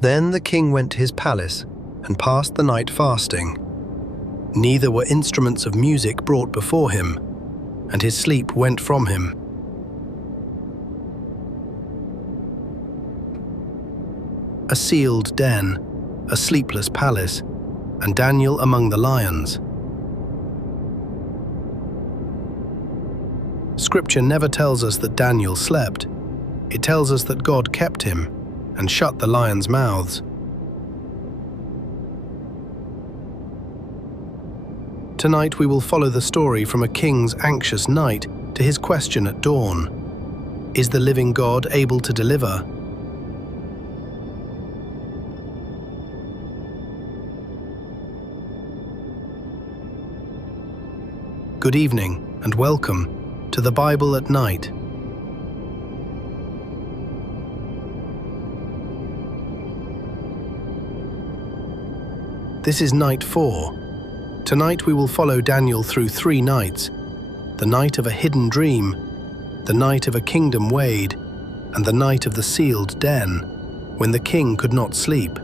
Then the king went to his palace and passed the night fasting. Neither were instruments of music brought before him, and his sleep went from him. A sealed den, a sleepless palace, and Daniel among the lions. Scripture never tells us that Daniel slept. It tells us that God kept him and shut the lions' mouths. Tonight we will follow the story from a king's anxious night to his question at dawn. Is the living God able to deliver? Good evening and welcome to the Bible at Night. This is night 4. Tonight we will follow Daniel through 3 nights: the night of a hidden dream, the night of a kingdom weighed, and the night of the sealed den, when the king could not sleep.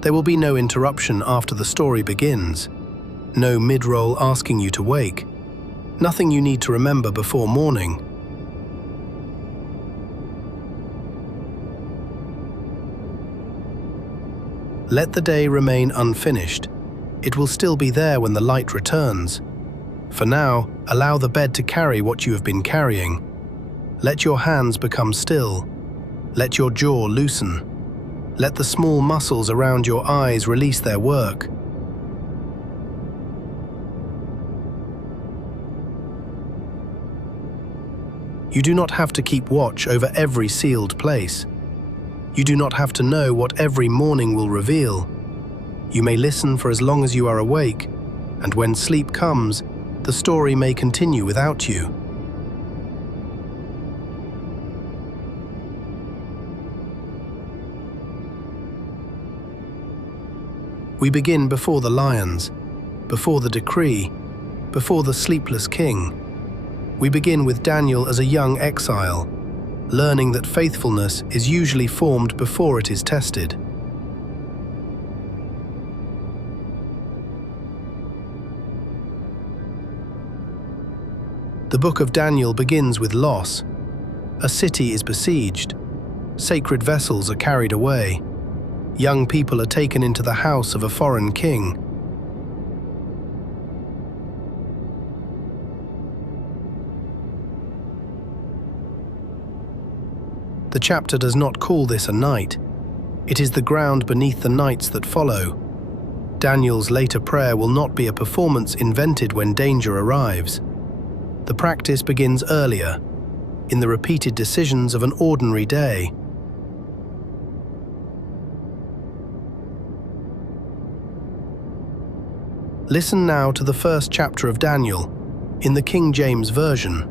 There will be no interruption after the story begins, no mid-roll asking you to wake, nothing you need to remember before morning. Let the day remain unfinished. It will still be there when the light returns. For now, allow the bed to carry what you have been carrying. Let your hands become still. Let your jaw loosen. Let the small muscles around your eyes release their work. You do not have to keep watch over every sealed place. You do not have to know what every morning will reveal. You may listen for as long as you are awake, and when sleep comes, the story may continue without you. We begin before the lions, before the decree, before the sleepless king. We begin with Daniel as a young exile, learning that faithfulness is usually formed before it is tested. The book of Daniel begins with loss. A city is besieged. Sacred vessels are carried away. Young people are taken into the house of a foreign king. The chapter does not call this a night. It is the ground beneath the nights that follow. Daniel's later prayer will not be a performance invented when danger arrives. The practice begins earlier, in the repeated decisions of an ordinary day. Listen now to the first chapter of Daniel, in the King James Version.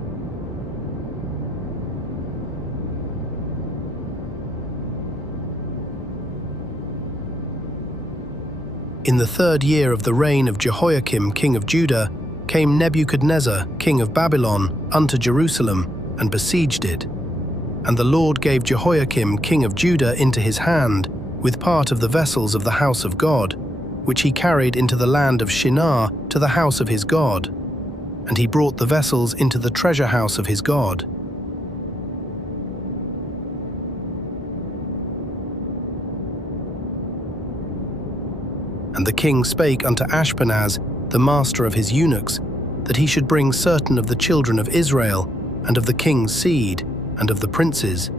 In the 3rd year of the reign of Jehoiakim, king of Judah, came Nebuchadnezzar, king of Babylon, unto Jerusalem, and besieged it. And the Lord gave Jehoiakim, king of Judah, into his hand, with part of the vessels of the house of God, which he carried into the land of Shinar to the house of his God. And he brought the vessels into the treasure house of his God. And the king spake unto Ashpenaz, the master of his eunuchs, that he should bring certain of the children of Israel, and of the king's seed, and of the princes,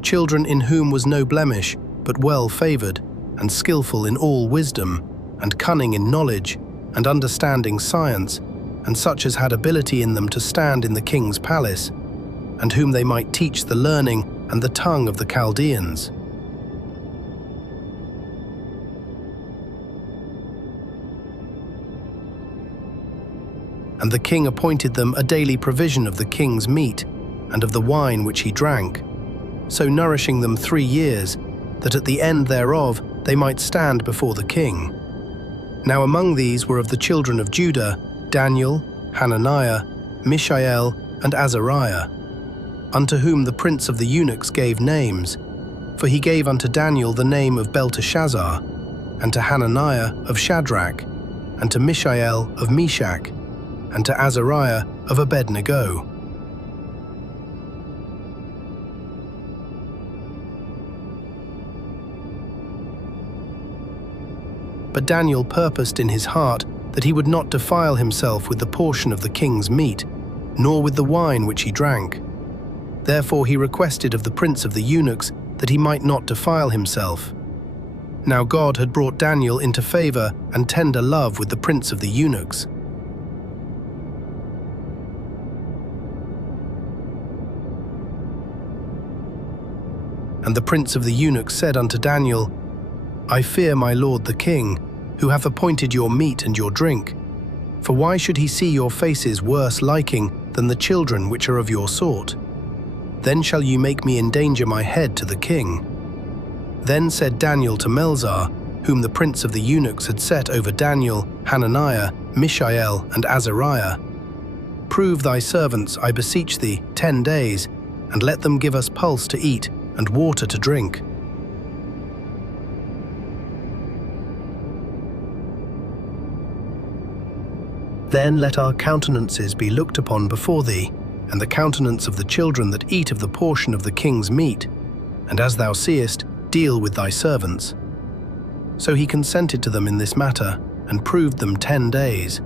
children in whom was no blemish, but well favoured, and skillful in all wisdom, and cunning in knowledge, and understanding science, and such as had ability in them to stand in the king's palace, and whom they might teach the learning and the tongue of the Chaldeans. And the king appointed them a daily provision of the king's meat, and of the wine which he drank, so nourishing them 3 years, that at the end thereof they might stand before the king. Now among these were of the children of Judah, Daniel, Hananiah, Mishael, and Azariah, unto whom the prince of the eunuchs gave names, for he gave unto Daniel the name of Belteshazzar, and to Hananiah of Shadrach, and to Mishael of Meshach, and to Azariah of Abednego. But Daniel purposed in his heart that he would not defile himself with the portion of the king's meat, nor with the wine which he drank. Therefore he requested of the prince of the eunuchs that he might not defile himself. Now God had brought Daniel into favor and tender love with the prince of the eunuchs. And the prince of the eunuchs said unto Daniel, I fear my lord the king, who hath appointed your meat and your drink. For why should he see your faces worse liking than the children which are of your sort? Then shall you make me endanger my head to the king. Then said Daniel to Melzar, whom the prince of the eunuchs had set over Daniel, Hananiah, Mishael, and Azariah, Prove thy servants, I beseech thee, 10 days, and let them give us pulse to eat and water to drink. Then let our countenances be looked upon before thee, and the countenance of the children that eat of the portion of the king's meat, and as thou seest, deal with thy servants. So he consented to them in this matter, and proved them 10 days.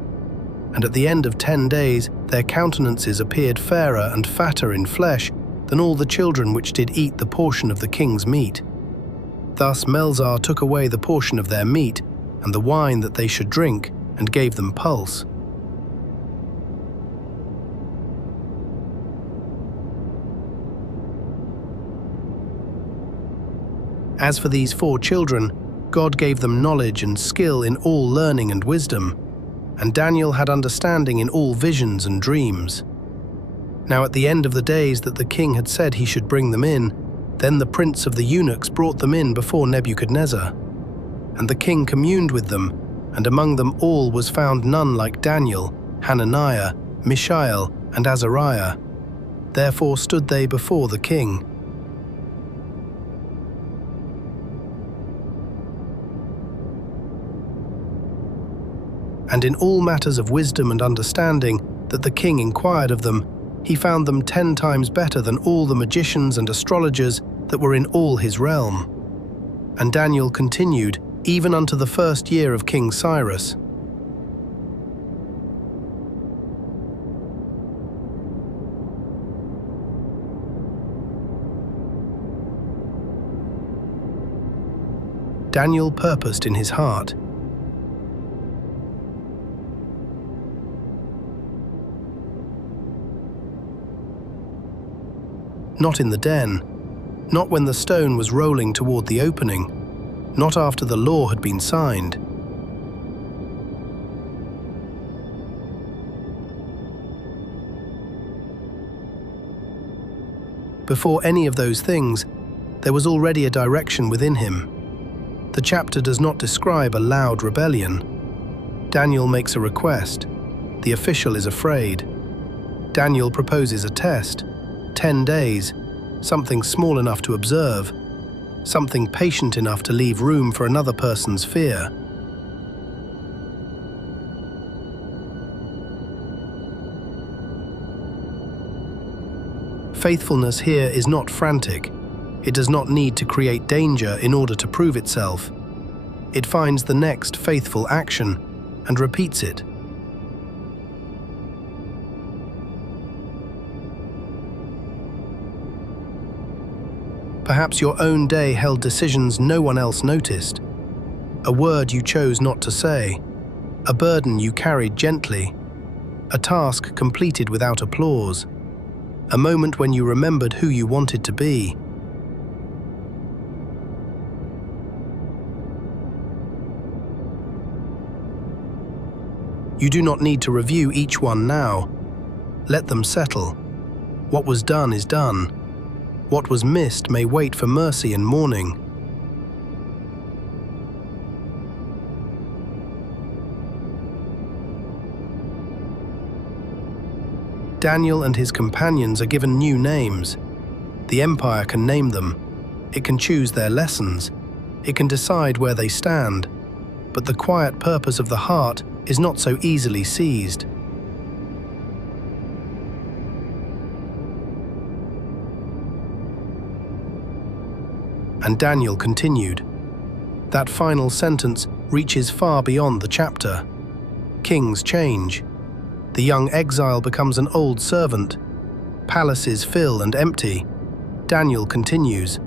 And at the end of 10 days their countenances appeared fairer and fatter in flesh than all the children which did eat the portion of the king's meat. Thus Melzar took away the portion of their meat, and the wine that they should drink, and gave them pulse. As for these 4 children, God gave them knowledge and skill in all learning and wisdom, and Daniel had understanding in all visions and dreams. Now at the end of the days that the king had said he should bring them in, then the prince of the eunuchs brought them in before Nebuchadnezzar. And the king communed with them, and among them all was found none like Daniel, Hananiah, Mishael, and Azariah. Therefore stood they before the king. And in all matters of wisdom and understanding that the king inquired of them, he found them 10 times better than all the magicians and astrologers that were in all his realm. And Daniel continued even unto the 1st year of King Cyrus. Daniel purposed in his heart. Not in the den, not when the stone was rolling toward the opening, not after the law had been signed. Before any of those things, there was already a direction within him. The chapter does not describe a loud rebellion. Daniel makes a request. The official is afraid. Daniel proposes a test. 10 days, something small enough to observe, something patient enough to leave room for another person's fear. Faithfulness here is not frantic. It does not need to create danger in order to prove itself. It finds the next faithful action and repeats it. Perhaps your own day held decisions no one else noticed, a word you chose not to say, a burden you carried gently, a task completed without applause, a moment when you remembered who you wanted to be. You do not need to review each one now. Let them settle. What was done is done. What was missed may wait for mercy and mourning. Daniel and his companions are given new names. The empire can name them. It can choose their lessons. It can decide where they stand. But the quiet purpose of the heart is not so easily seized. And Daniel continued. That final sentence reaches far beyond the chapter. Kings change. The young exile becomes an old servant. Palaces fill and empty. Daniel continues.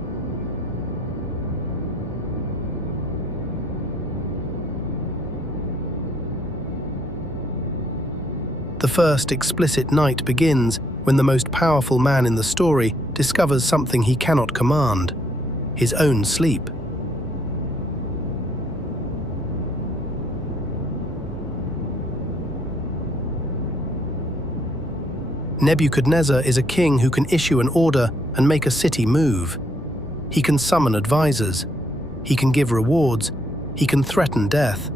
The first explicit night begins when the most powerful man in the story discovers something he cannot command: his own sleep. Nebuchadnezzar is a king who can issue an order and make a city move. He can summon advisors. He can give rewards. He can threaten death.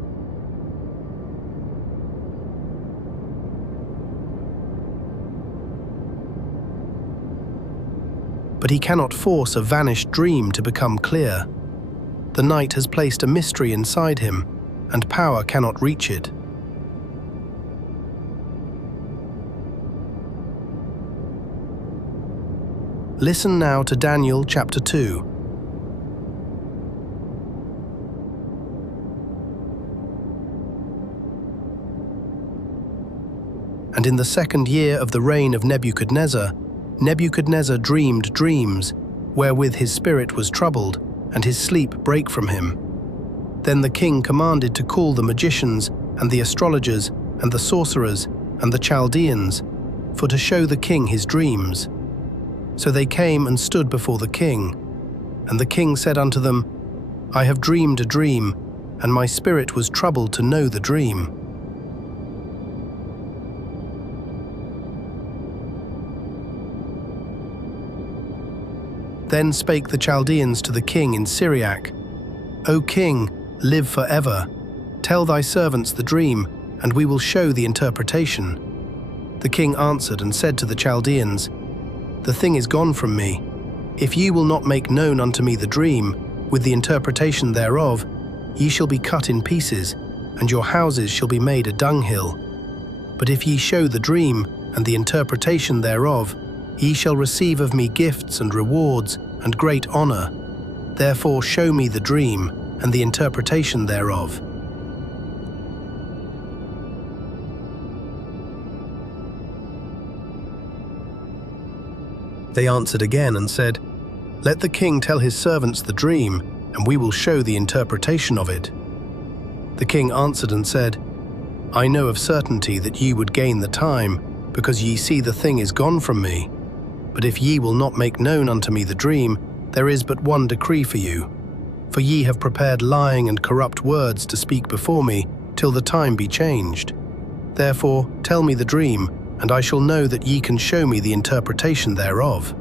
But he cannot force a vanished dream to become clear. The night has placed a mystery inside him, and power cannot reach it. Listen now to Daniel chapter 2. And in the 2nd year of the reign of Nebuchadnezzar, Nebuchadnezzar dreamed dreams, wherewith his spirit was troubled, and his sleep brake from him. Then the king commanded to call the magicians, and the astrologers, and the sorcerers, and the Chaldeans, for to show the king his dreams. So they came and stood before the king. And the king said unto them, I have dreamed a dream, and my spirit was troubled to know the dream. Then spake the Chaldeans to the king in Syriac, O king, live forever. Tell thy servants the dream, and we will show the interpretation. The king answered and said to the Chaldeans, The thing is gone from me. If ye will not make known unto me the dream, with the interpretation thereof, ye shall be cut in pieces, and your houses shall be made a dunghill. But if ye show the dream, and the interpretation thereof, ye shall receive of me gifts and rewards, and great honour. Therefore show me the dream, and the interpretation thereof. They answered again and said, Let the king tell his servants the dream, and we will show the interpretation of it. The king answered and said, I know of certainty that ye would gain the time, because ye see the thing is gone from me. But if ye will not make known unto me the dream, there is but one decree for you. For ye have prepared lying and corrupt words to speak before me, till the time be changed. Therefore tell me the dream, and I shall know that ye can show me the interpretation thereof.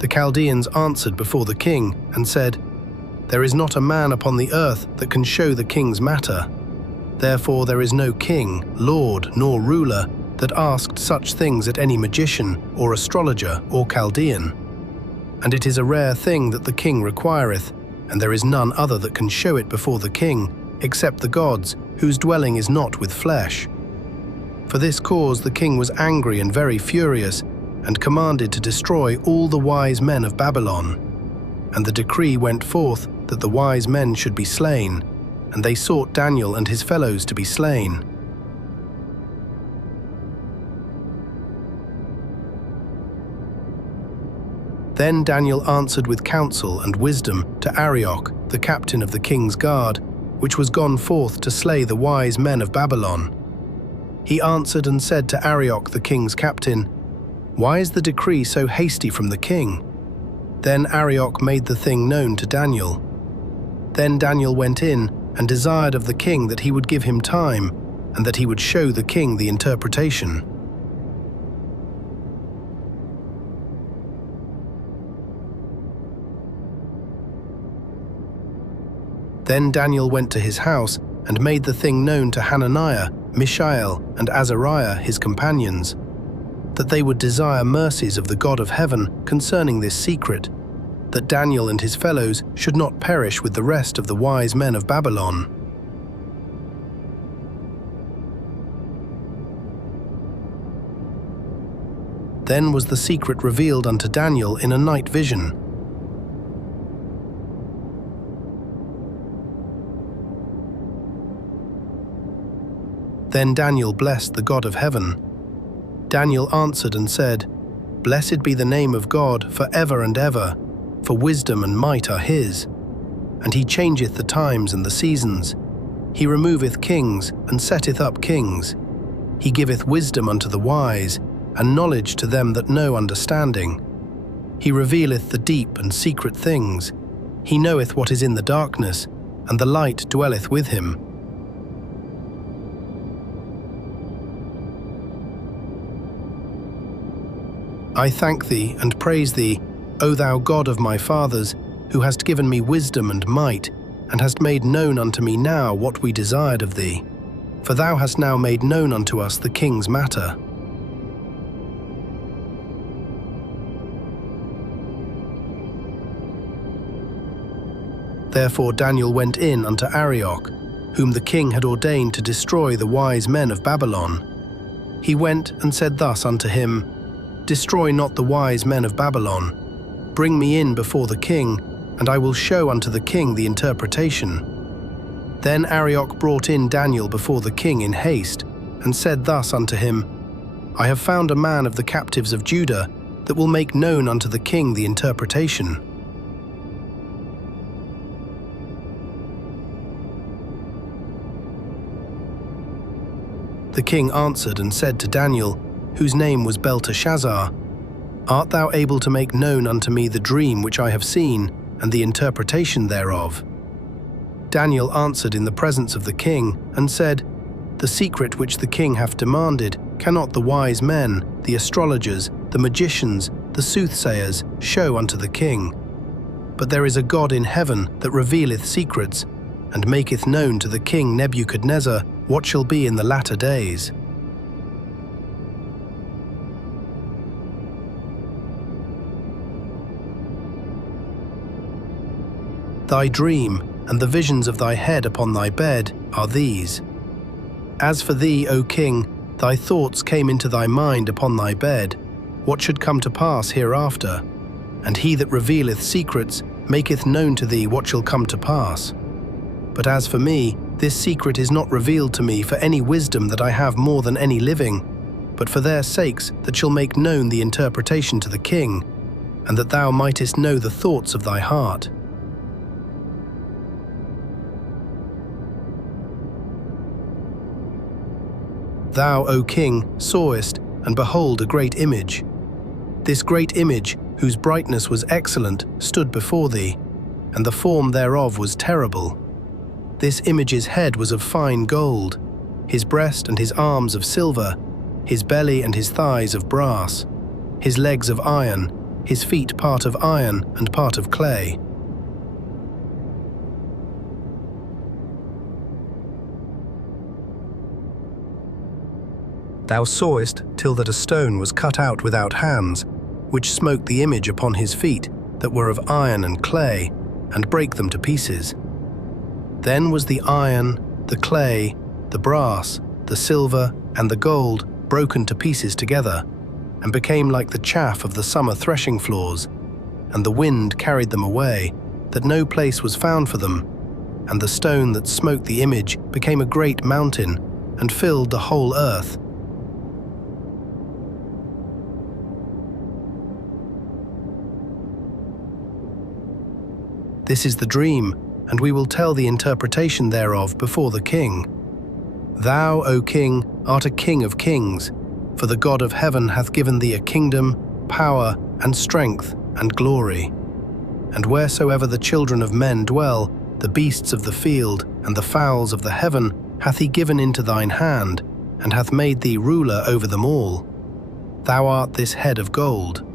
The Chaldeans answered before the king, and said, There is not a man upon the earth that can show the king's matter. Therefore there is no king, lord, nor ruler that asked such things at any magician, or astrologer, or Chaldean. And it is a rare thing that the king requireth, and there is none other that can show it before the king, except the gods, whose dwelling is not with flesh. For this cause the king was angry and very furious, and commanded to destroy all the wise men of Babylon. And the decree went forth that the wise men should be slain, and they sought Daniel and his fellows to be slain. Then Daniel answered with counsel and wisdom to Arioch, the captain of the king's guard, which was gone forth to slay the wise men of Babylon. He answered and said to Arioch, the king's captain, Why is the decree so hasty from the king? Then Arioch made the thing known to Daniel. Then Daniel went in and desired of the king that he would give him time, and that he would show the king the interpretation. Then Daniel went to his house and made the thing known to Hananiah, Mishael, and Azariah his companions, that they would desire mercies of the God of heaven concerning this secret, that Daniel and his fellows should not perish with the rest of the wise men of Babylon. Then was the secret revealed unto Daniel in a night vision. Then Daniel blessed the God of heaven. Daniel answered and said, Blessed be the name of God for ever and ever, for wisdom and might are his. And he changeth the times and the seasons. He removeth kings and setteth up kings. He giveth wisdom unto the wise, and knowledge to them that know understanding. He revealeth the deep and secret things. He knoweth what is in the darkness, and the light dwelleth with him. I thank thee and praise thee, O thou God of my fathers, who hast given me wisdom and might, and hast made known unto me now what we desired of thee. For thou hast now made known unto us the king's matter. Therefore Daniel went in unto Arioch, whom the king had ordained to destroy the wise men of Babylon. He went and said thus unto him, Destroy not the wise men of Babylon. Bring me in before the king, and I will show unto the king the interpretation. Then Arioch brought in Daniel before the king in haste, and said thus unto him, I have found a man of the captives of Judah that will make known unto the king the interpretation. The king answered and said to Daniel, whose name was Belteshazzar, Art thou able to make known unto me the dream which I have seen, and the interpretation thereof? Daniel answered in the presence of the king, and said, The secret which the king hath demanded cannot the wise men, the astrologers, the magicians, the soothsayers show unto the king. But there is a God in heaven that revealeth secrets, and maketh known to the king Nebuchadnezzar what shall be in the latter days. Thy dream and the visions of thy head upon thy bed are these. As for thee, O king, thy thoughts came into thy mind upon thy bed, what should come to pass hereafter, and he that revealeth secrets maketh known to thee what shall come to pass. But as for me, this secret is not revealed to me for any wisdom that I have more than any living, but for their sakes that shall make known the interpretation to the king, and that thou mightest know the thoughts of thy heart. Thou, O king, sawest, and behold a great image. This great image, whose brightness was excellent, stood before thee, and the form thereof was terrible. This image's head was of fine gold, his breast and his arms of silver, his belly and his thighs of brass, his legs of iron, his feet part of iron and part of clay. Thou sawest till that a stone was cut out without hands, which smote the image upon his feet, that were of iron and clay, and brake them to pieces. Then was the iron, the clay, the brass, the silver, and the gold broken to pieces together, and became like the chaff of the summer threshing floors, and the wind carried them away, that no place was found for them, and the stone that smote the image became a great mountain, and filled the whole earth. This is the dream, and we will tell the interpretation thereof before the king. Thou, O king, art a king of kings, for the God of heaven hath given thee a kingdom, power, and strength, and glory. And wheresoever the children of men dwell, the beasts of the field, and the fowls of the heaven, hath he given into thine hand, and hath made thee ruler over them all. Thou art this head of gold.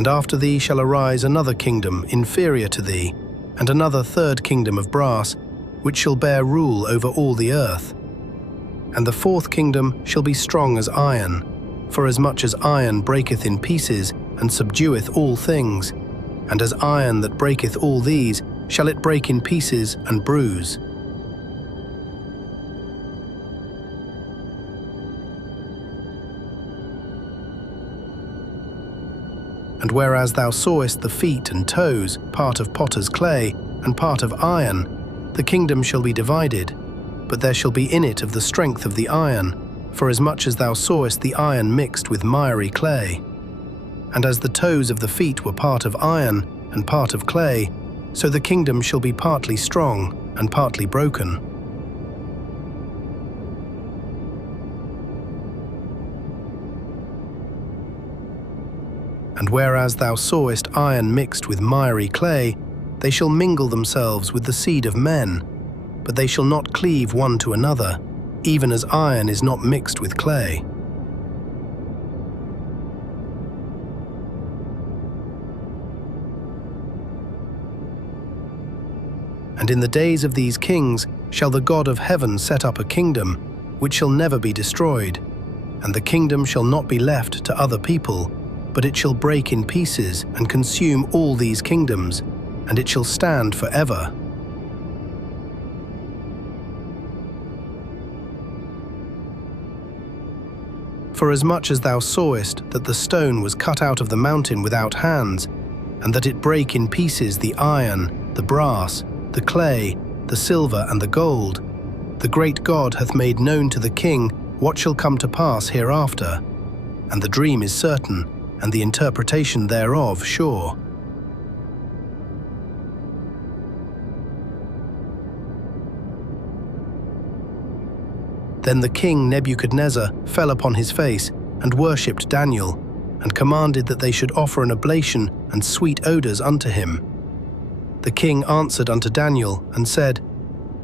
And after thee shall arise another kingdom inferior to thee, and another third kingdom of brass, which shall bear rule over all the earth. And the fourth kingdom shall be strong as iron, for as much as iron breaketh in pieces, and subdueth all things, and as iron that breaketh all these, shall it break in pieces and bruise. And whereas thou sawest the feet and toes, part of potter's clay, and part of iron, the kingdom shall be divided, but there shall be in it of the strength of the iron, for as much as thou sawest the iron mixed with miry clay. And as the toes of the feet were part of iron, and part of clay, so the kingdom shall be partly strong, and partly broken. And whereas thou sawest iron mixed with miry clay, they shall mingle themselves with the seed of men, but they shall not cleave one to another, even as iron is not mixed with clay. And in the days of these kings shall the God of heaven set up a kingdom, which shall never be destroyed, and the kingdom shall not be left to other people, but it shall break in pieces and consume all these kingdoms, and it shall stand forever. For as much as thou sawest that the stone was cut out of the mountain without hands, and that it brake in pieces the iron, the brass, the clay, the silver, and the gold, the great God hath made known to the king what shall come to pass hereafter, and the dream is certain, and the interpretation thereof sure. Then the king Nebuchadnezzar fell upon his face, and worshipped Daniel, and commanded that they should offer an oblation and sweet odours unto him. The king answered unto Daniel, and said,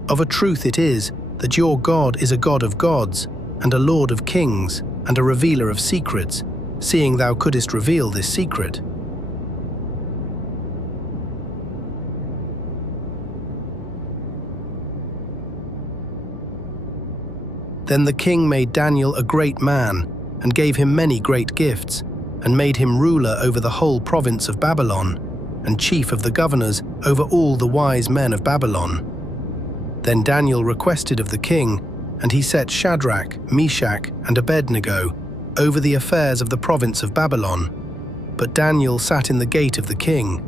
Of a truth it is, that your God is a God of gods, and a Lord of kings, and a revealer of secrets, seeing thou couldest reveal this secret. Then the king made Daniel a great man, and gave him many great gifts, and made him ruler over the whole province of Babylon, and chief of the governors over all the wise men of Babylon. Then Daniel requested of the king, and he set Shadrach, Meshach, and Abednego over the affairs of the province of Babylon, but Daniel sat in the gate of the king.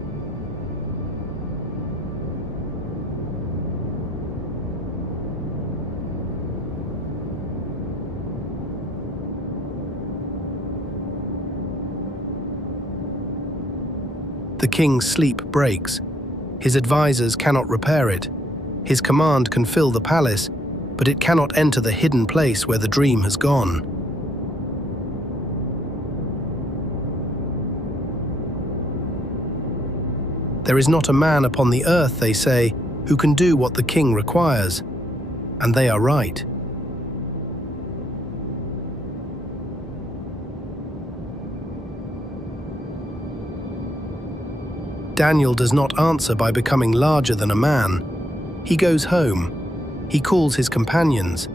The king's sleep breaks. His advisers cannot repair it. His command can fill the palace, but it cannot enter the hidden place where the dream has gone. There is not a man upon the earth, they say, who can do what the king requires, and they are right. Daniel does not answer by becoming larger than a man. He goes home. He calls his companions.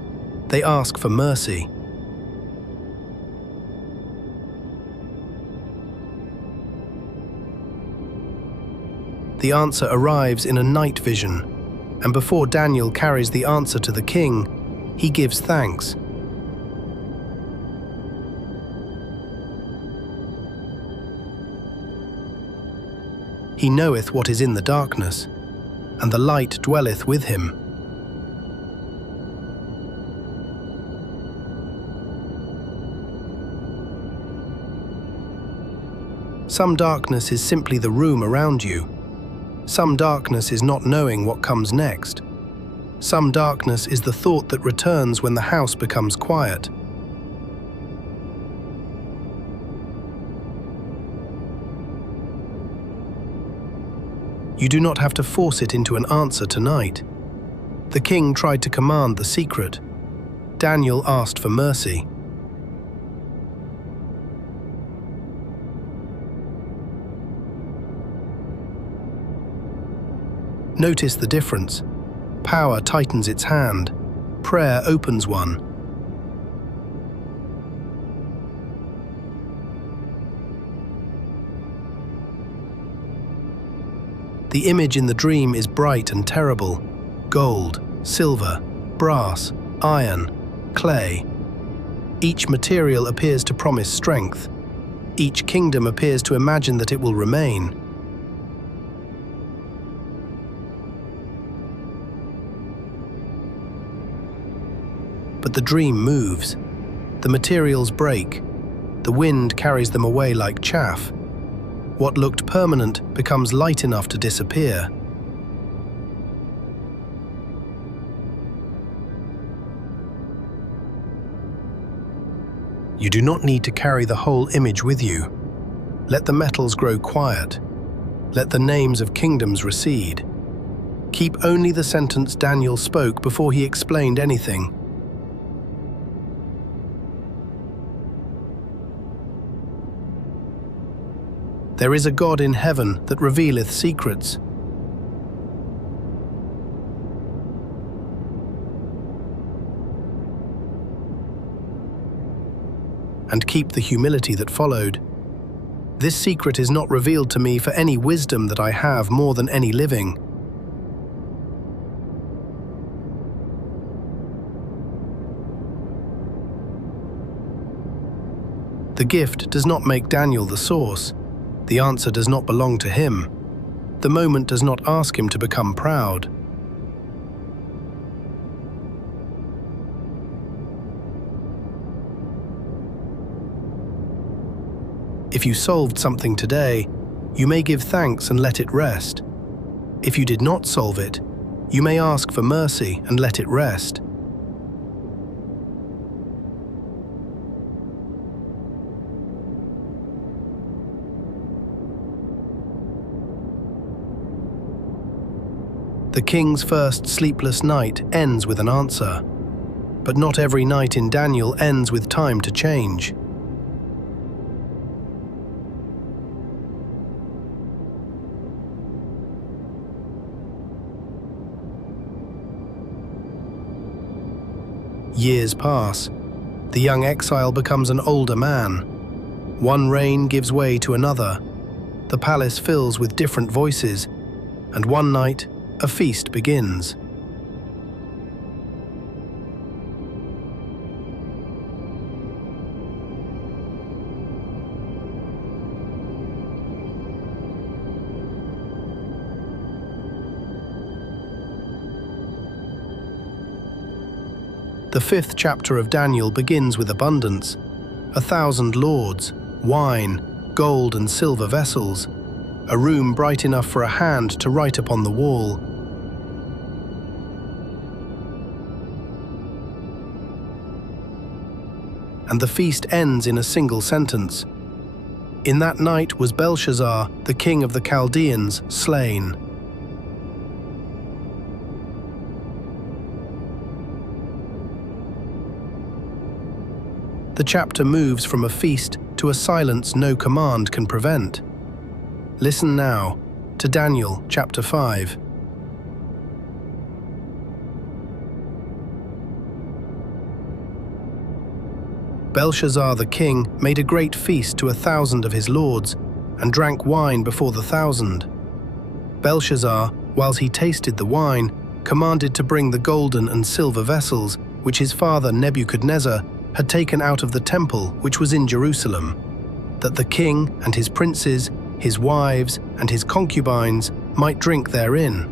They ask for mercy. The answer arrives in a night vision, and before Daniel carries the answer to the king, he gives thanks. He knoweth what is in the darkness, and the light dwelleth with him. Some darkness is simply the room around you. Some darkness is not knowing what comes next. Some darkness is the thought that returns when the house becomes quiet. You do not have to force it into an answer tonight. The king tried to command the secret. Daniel asked for mercy. Notice the difference. Power tightens its hand. Prayer opens one. The image in the dream is bright and terrible. Gold, silver, brass, iron, clay. Each material appears to promise strength. Each kingdom appears to imagine that it will remain. But the dream moves. The materials break. The wind carries them away like chaff. What looked permanent becomes light enough to disappear. You do not need to carry the whole image with you. Let the metals grow quiet. Let the names of kingdoms recede. Keep only the sentence Daniel spoke before he explained anything. There is a God in heaven that revealeth secrets. And keep the humility that followed. This secret is not revealed to me for any wisdom that I have more than any living. The gift does not make Daniel the source. The answer does not belong to him. The moment does not ask him to become proud. If you solved something today, you may give thanks and let it rest. If you did not solve it, you may ask for mercy and let it rest. The king's first sleepless night ends with an answer, but not every night in Daniel ends with time to change. Years pass. The young exile becomes an older man. One reign gives way to another. The palace fills with different voices, and one night, a feast begins. The 5th chapter of Daniel begins with abundance. 1,000 lords, wine, gold and silver vessels, a room bright enough for a hand to write upon the wall. And the feast ends in a single sentence. In that night was Belshazzar, the king of the Chaldeans, slain. The chapter moves from a feast to a silence no command can prevent. Listen now to Daniel chapter 5. Belshazzar the king made a great feast to 1,000 of his lords, and drank wine before the 1,000. Belshazzar, whilst he tasted the wine, commanded to bring the golden and silver vessels which his father Nebuchadnezzar had taken out of the temple which was in Jerusalem, that the king and his princes, his wives and his concubines might drink therein.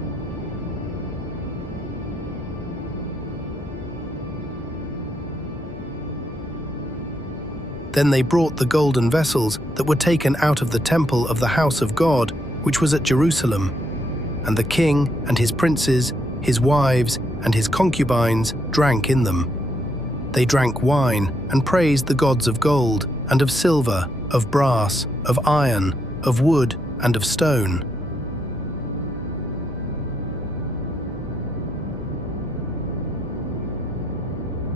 Then they brought the golden vessels that were taken out of the temple of the house of God, which was at Jerusalem, and the king and his princes, his wives and his concubines drank in them. They drank wine and praised the gods of gold and of silver, of brass, of iron, of wood and of stone.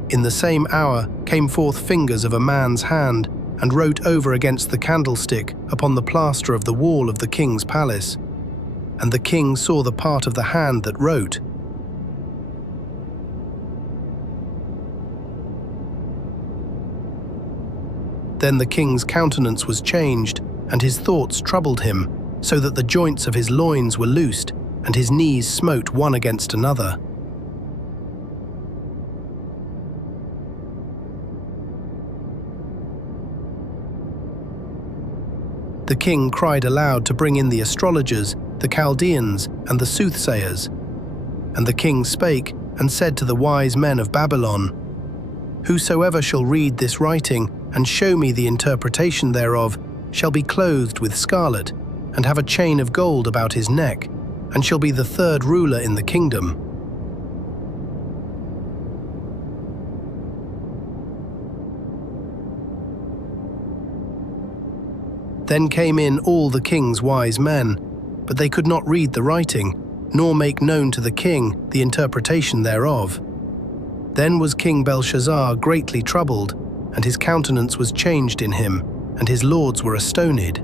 In the same hour came forth fingers of a man's hand and wrote over against the candlestick upon the plaster of the wall of the king's palace. and the king saw the part of the hand that wrote. Then the king's countenance was changed, and his thoughts troubled him, so that the joints of his loins were loosed, and his knees smote one against another. The king cried aloud to bring in the astrologers, the Chaldeans, and the soothsayers. And the king spake, and said to the wise men of Babylon, Whosoever shall read this writing, and show me the interpretation thereof, shall be clothed with scarlet, and have a chain of gold about his neck, and shall be the third ruler in the kingdom. Then came in all the king's wise men, but they could not read the writing, nor make known to the king the interpretation thereof. Then was King Belshazzar greatly troubled, and his countenance was changed in him, and his lords were astonied.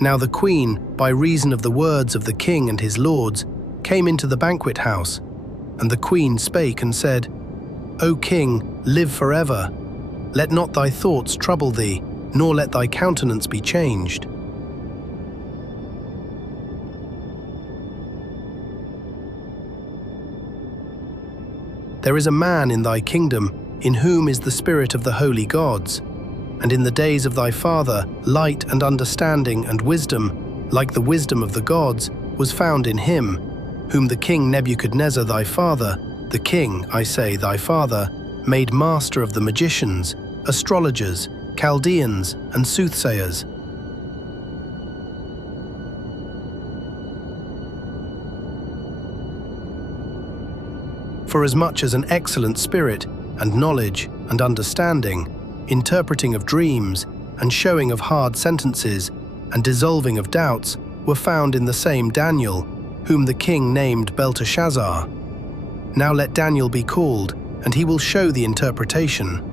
Now the queen, by reason of the words of the king and his lords, came into the banquet house, and the queen spake and said, O king, live forever. Let not thy thoughts trouble thee, nor let thy countenance be changed. There is a man in thy kingdom, in whom is the spirit of the holy gods, and in the days of thy father light and understanding and wisdom, like the wisdom of the gods, was found in him, whom the king Nebuchadnezzar thy father, the king, I say, thy father, made master of the magicians, astrologers, Chaldeans, and soothsayers. For as much as an excellent spirit, and knowledge, and understanding, interpreting of dreams, and showing of hard sentences, and dissolving of doubts, were found in the same Daniel, whom the king named Belteshazzar. Now let Daniel be called, and he will show the interpretation.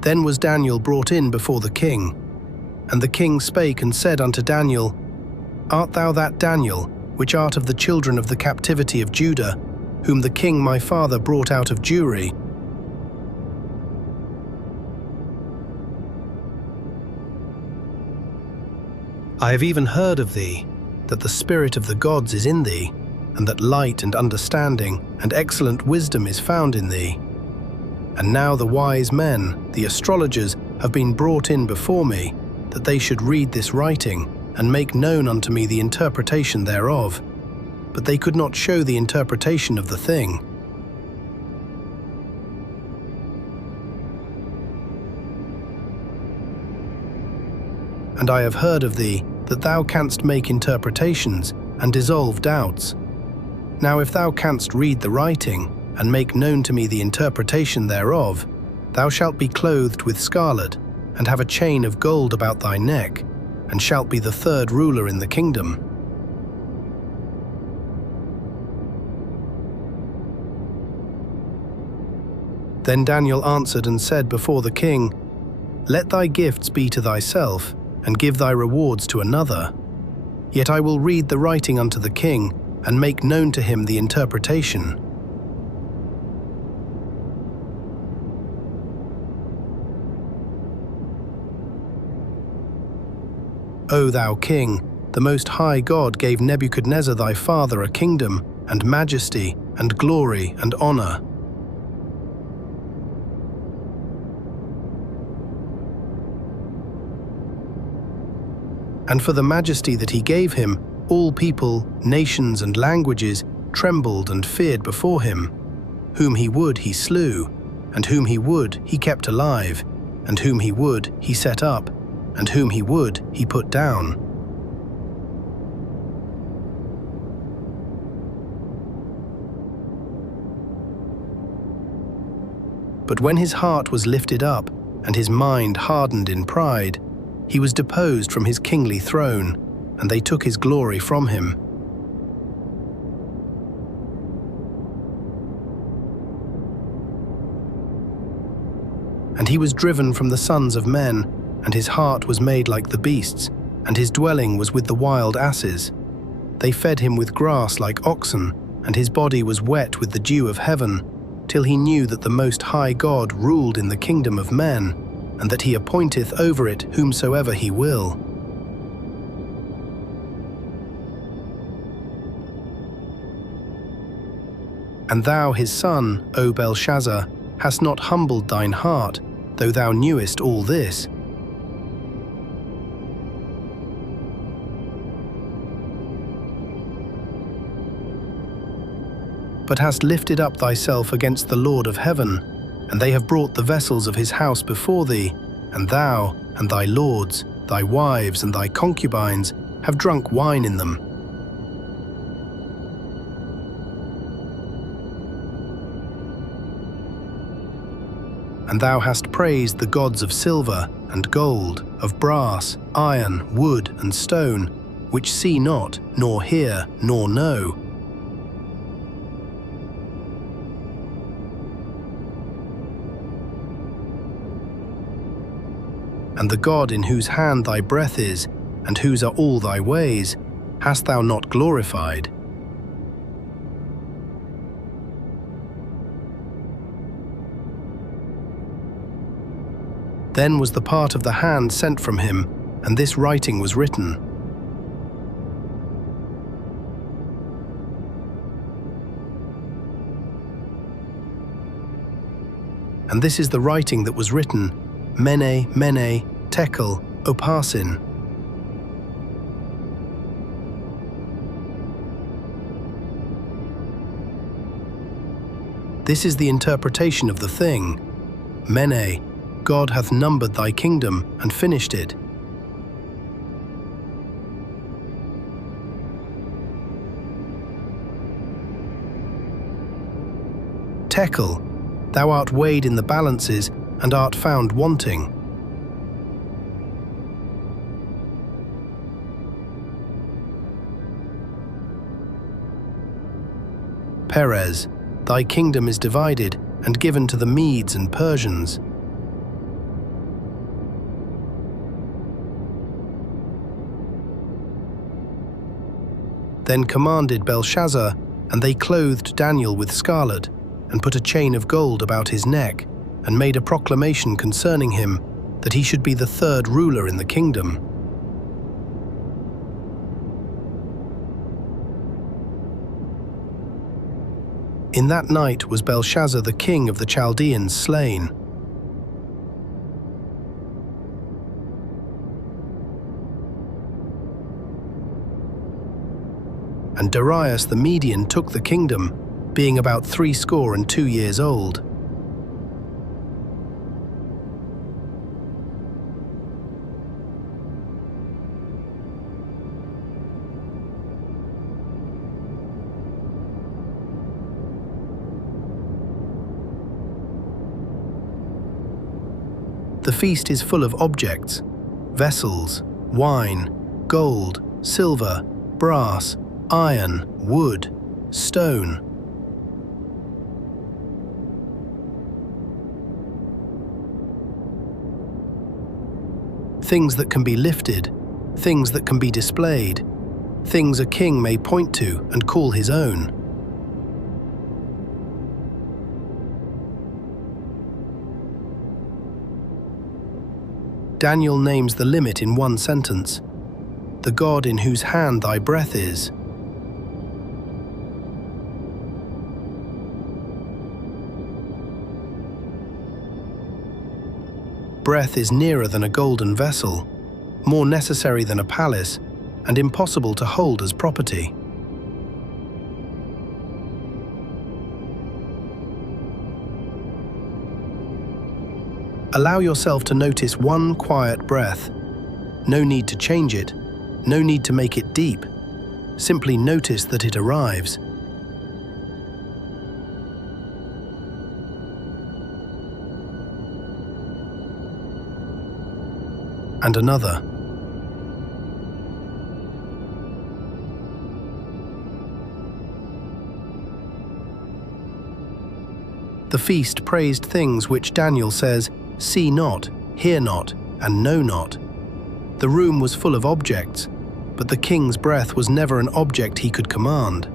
Then was Daniel brought in before the king. And the king spake and said unto Daniel, Art thou that Daniel, which art of the children of the captivity of Judah, whom the king my father brought out of Jewry? I have even heard of thee, that the spirit of the gods is in thee, and that light and understanding and excellent wisdom is found in thee. And now the wise men, the astrologers, have been brought in before me, that they should read this writing, and make known unto me the interpretation thereof. But they could not show the interpretation of the thing. And I have heard of thee, that thou canst make interpretations, and dissolve doubts. Now if thou canst read the writing, and make known to me the interpretation thereof, thou shalt be clothed with scarlet, and have a chain of gold about thy neck, and shalt be the third ruler in the kingdom. Then Daniel answered and said before the king, Let thy gifts be to thyself, and give thy rewards to another. Yet I will read the writing unto the king, and make known to him the interpretation. O thou king, the Most High God gave Nebuchadnezzar thy father a kingdom, and majesty, and glory, and honor. And for the majesty that he gave him, all people, nations, and languages trembled and feared before him. Whom he would he slew, and whom he would he kept alive, and whom he would he set up, and whom he would he put down. But when his heart was lifted up, and his mind hardened in pride, he was deposed from his kingly throne, and they took his glory from him. And he was driven from the sons of men, and his heart was made like the beasts, and his dwelling was with the wild asses. They fed him with grass like oxen, and his body was wet with the dew of heaven, till he knew that the Most High God ruled in the kingdom of men, and that he appointeth over it whomsoever he will. And thou his son, O Belshazzar, hast not humbled thine heart, though thou knewest all this. But hast lifted up thyself against the Lord of heaven, and they have brought the vessels of his house before thee, and thou, and thy lords, thy wives, and thy concubines have drunk wine in them. And thou hast praised the gods of silver and gold, of brass, iron, wood, and stone, which see not, nor hear, nor know. And the God in whose hand thy breath is, and whose are all thy ways, hast thou not glorified? Then was the part of the hand sent from him, and this writing was written. And this is the writing that was written, Mene, Mene, Tekel, Upharsin. This is the interpretation of the thing. Mene, God hath numbered thy kingdom and finished it. Tekel, thou art weighed in the balances and art found wanting. Perez, thy kingdom is divided and given to the Medes and Persians. Then commanded Belshazzar, and they clothed Daniel with scarlet, and put a chain of gold about his neck, and made a proclamation concerning him, that he should be the third ruler in the kingdom. In that night was Belshazzar the king of the Chaldeans slain. And Darius the Median took the kingdom, being about 62 years old. The feast is full of objects, vessels, wine, gold, silver, brass, iron, wood, stone. Things that can be lifted, things that can be displayed, things a king may point to and call his own. Daniel names the limit in one sentence, the God in whose hand thy breath is. Breath is nearer than a golden vessel, more necessary than a palace, and impossible to hold as property. Allow yourself to notice one quiet breath. No need to change it, no need to make it deep. Simply notice that it arrives. And another. The feast praised things which Daniel says see not, hear not, and know not. The room was full of objects, but the king's breath was never an object he could command.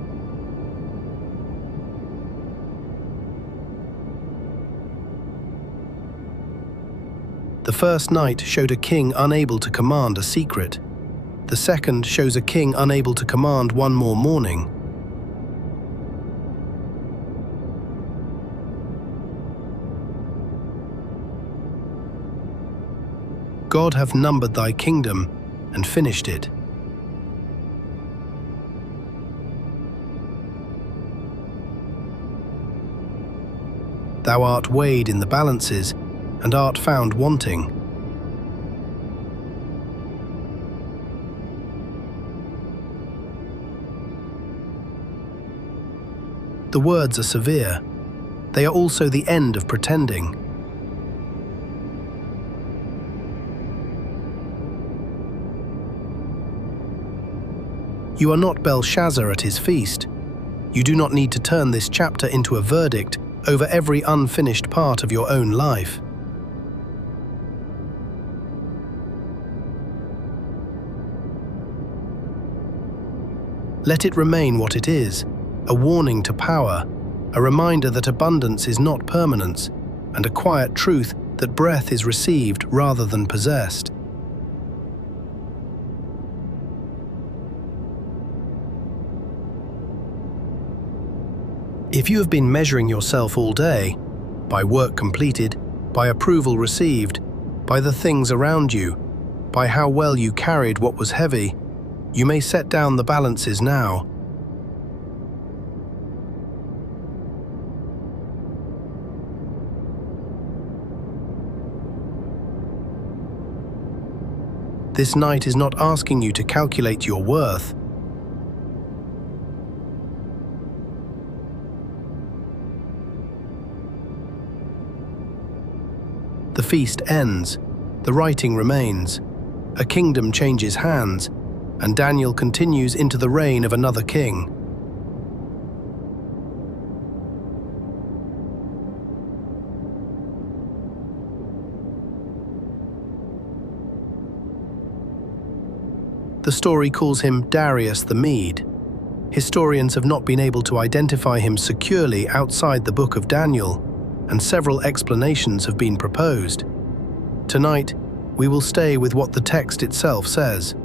The first night showed a king unable to command a secret. The second shows a king unable to command one more morning. God hath numbered thy kingdom and finished it. Thou art weighed in the balances, and art found wanting. The words are severe. They are also the end of pretending. You are not Belshazzar at his feast. You do not need to turn this chapter into a verdict over every unfinished part of your own life. Let it remain what it is, a warning to power, a reminder that abundance is not permanence, and a quiet truth that breath is received rather than possessed. If you have been measuring yourself all day, by work completed, by approval received, by the things around you, by how well you carried what was heavy, you may set down the balances now. This night is not asking you to calculate your worth. The feast ends, the writing remains, a kingdom changes hands, and Daniel continues into the reign of another king. The story calls him Darius the Mede. Historians have not been able to identify him securely outside the book of Daniel, and several explanations have been proposed. Tonight, we will stay with what the text itself says.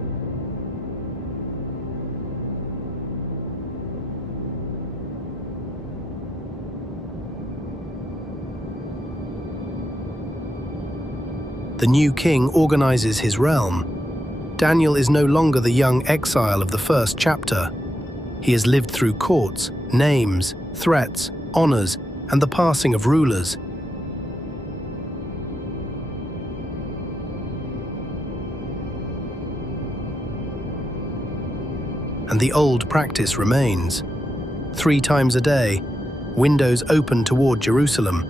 The new king organizes his realm. Daniel is no longer the young exile of the first chapter. He has lived through courts, names, threats, honors, and the passing of rulers. And the old practice remains. 3 times a day, windows open toward Jerusalem,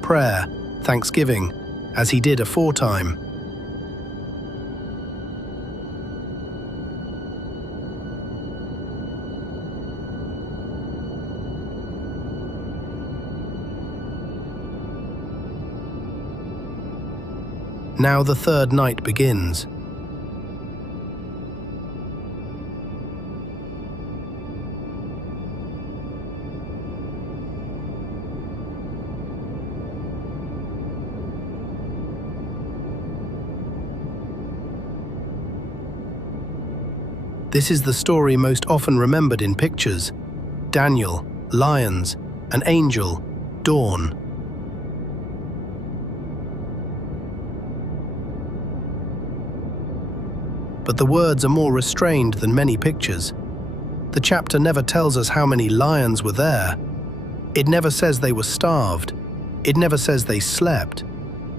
prayer, thanksgiving, as he did aforetime. Now the third night begins. This is the story most often remembered in pictures: Daniel, lions, an angel, dawn. But the words are more restrained than many pictures. The chapter never tells us how many lions were there. It never says they were starved. It never says they slept.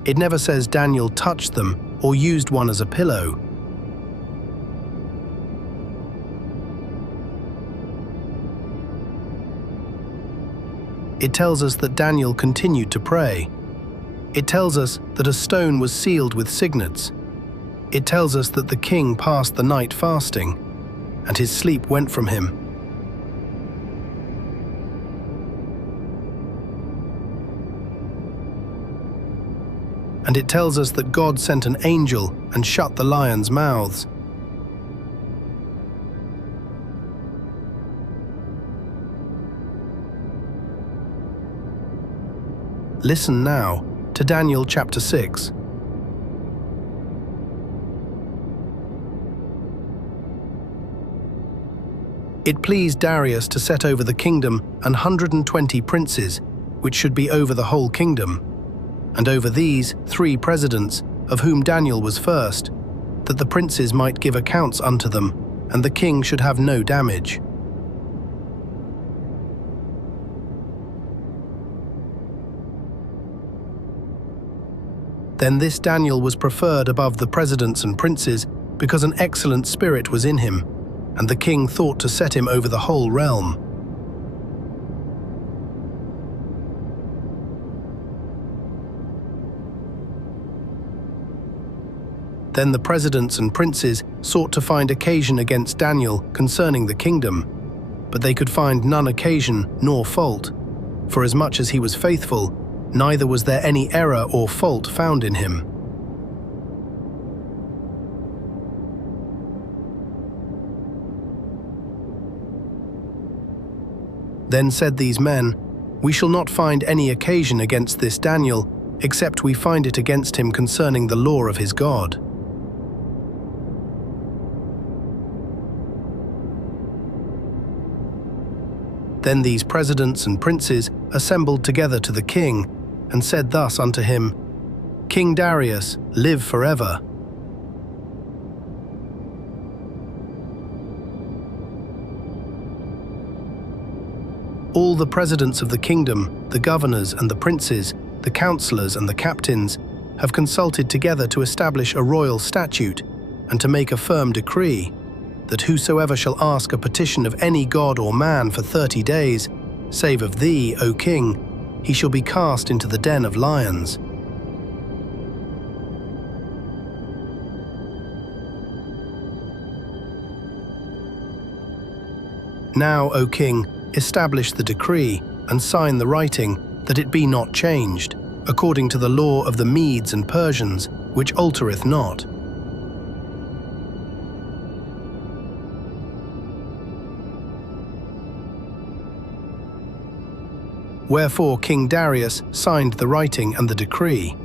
It never says Daniel touched them or used one as a pillow. It tells us that Daniel continued to pray. It tells us that a stone was sealed with signets. It tells us that the king passed the night fasting, and his sleep went from him. and it tells us that God sent an angel and shut the lions' mouths. Listen now to Daniel chapter 6. It pleased Darius to set over the kingdom 120 princes, which should be over the whole kingdom, and over these 3 presidents, of whom Daniel was first, that the princes might give accounts unto them, and the king should have no damage. Then this Daniel was preferred above the presidents and princes, because an excellent spirit was in him, and the king thought to set him over the whole realm. Then the presidents and princes sought to find occasion against Daniel concerning the kingdom, but they could find none occasion nor fault, for as much as he was faithful, neither was there any error or fault found in him. Then said these men, "We shall not find any occasion against this Daniel, except we find it against him concerning the law of his God." Then these presidents and princes assembled together to the king, and said thus unto him, "King Darius, live forever. All the presidents of the kingdom, the governors and the princes, the counselors and the captains, have consulted together to establish a royal statute, and to make a firm decree, that whosoever shall ask a petition of any god or man for 30 days, save of thee, O king, he shall be cast into the den of lions. Now, O king, establish the decree, and sign the writing, that it be not changed, according to the law of the Medes and Persians, which altereth not. Wherefore King Darius signed the writing and the decree.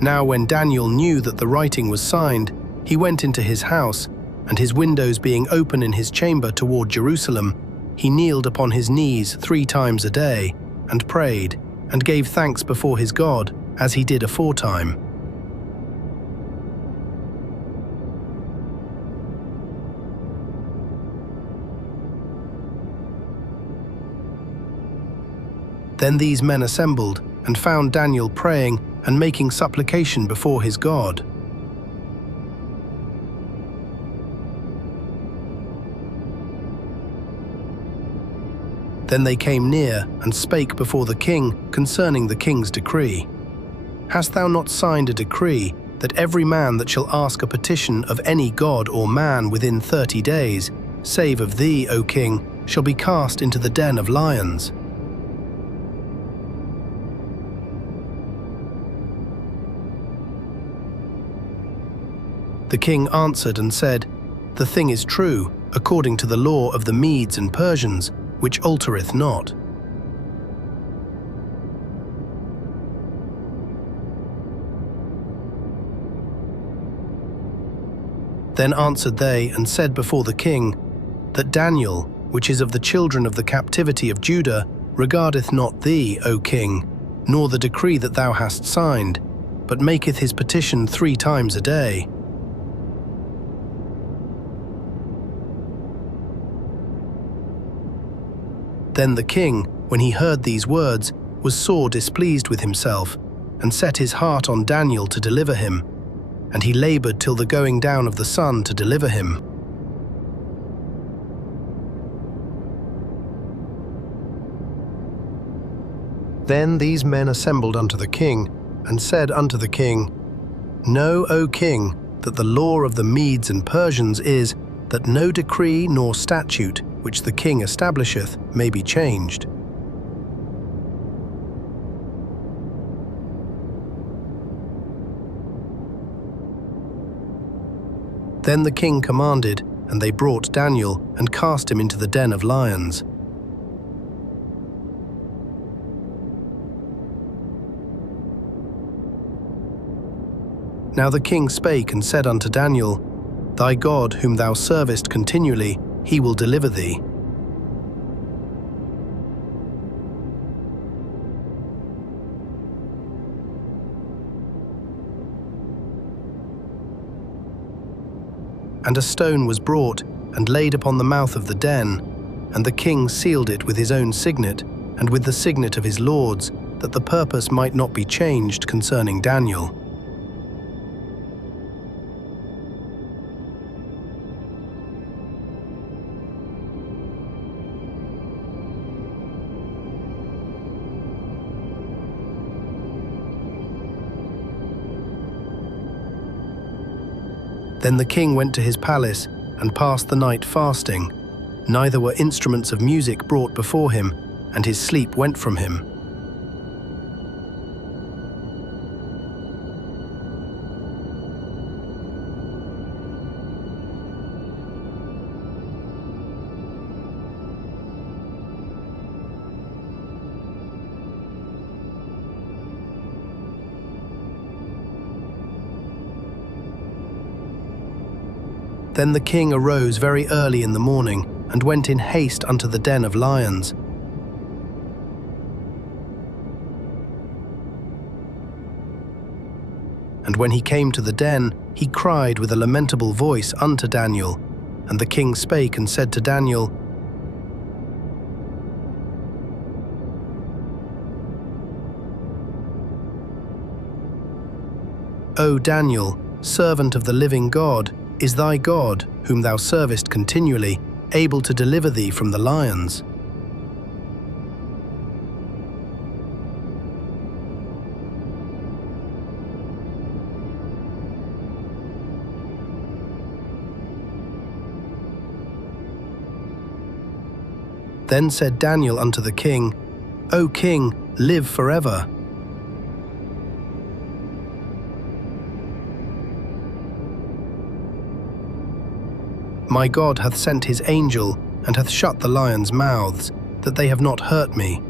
Now when Daniel knew that the writing was signed, he went into his house, and his windows being open in his chamber toward Jerusalem, he kneeled upon his knees 3 times a day, and prayed, and gave thanks before his God, as he did aforetime. Then these men assembled, and found Daniel praying and making supplication before his God. Then they came near and spake before the king concerning the king's decree. Hast thou not signed a decree that every man that shall ask a petition of any god or man within 30 days, save of thee, O king, shall be cast into the den of lions? The king answered and said, The thing is true, according to the law of the Medes and Persians, which altereth not. Then answered they and said before the king, that Daniel, which is of the children of the captivity of Judah, regardeth not thee, O king, nor the decree that thou hast signed, but maketh his petition 3 times a day. Then the king, when he heard these words, was sore displeased with himself, and set his heart on Daniel to deliver him, and he laboured till the going down of the sun to deliver him. Then these men assembled unto the king, and said unto the king, Know, O king, that the law of the Medes and Persians is, that no decree nor statute which the king establisheth, may be changed. Then the king commanded, and they brought Daniel and cast him into the den of lions. Now the king spake and said unto Daniel, Thy God, whom thou servest continually, he will deliver thee. And a stone was brought and laid upon the mouth of the den, and the king sealed it with his own signet and with the signet of his lords, that the purpose might not be changed concerning Daniel. Then the king went to his palace and passed the night fasting, neither were instruments of music brought before him, and his sleep went from him. Then the king arose very early in the morning, and went in haste unto the den of lions. And when he came to the den, he cried with a lamentable voice unto Daniel. And the king spake and said to Daniel, O Daniel, servant of the living God, is thy God, whom thou servest continually, able to deliver thee from the lions? Then said Daniel unto the king, O king, live forever. My God hath sent his angel, and hath shut the lions' mouths, that they have not hurt me.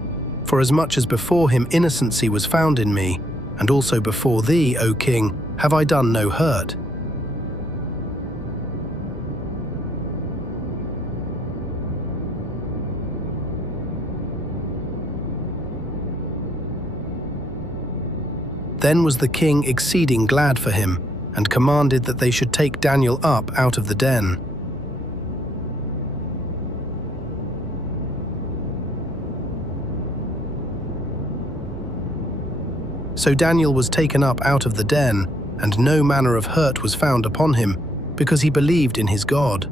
For as much as before him innocency was found in me, and also before thee, O king, have I done no hurt. Then was the king exceeding glad for him, and commanded that they should take Daniel up out of the den. So Daniel was taken up out of the den, and no manner of hurt was found upon him, because he believed in his God.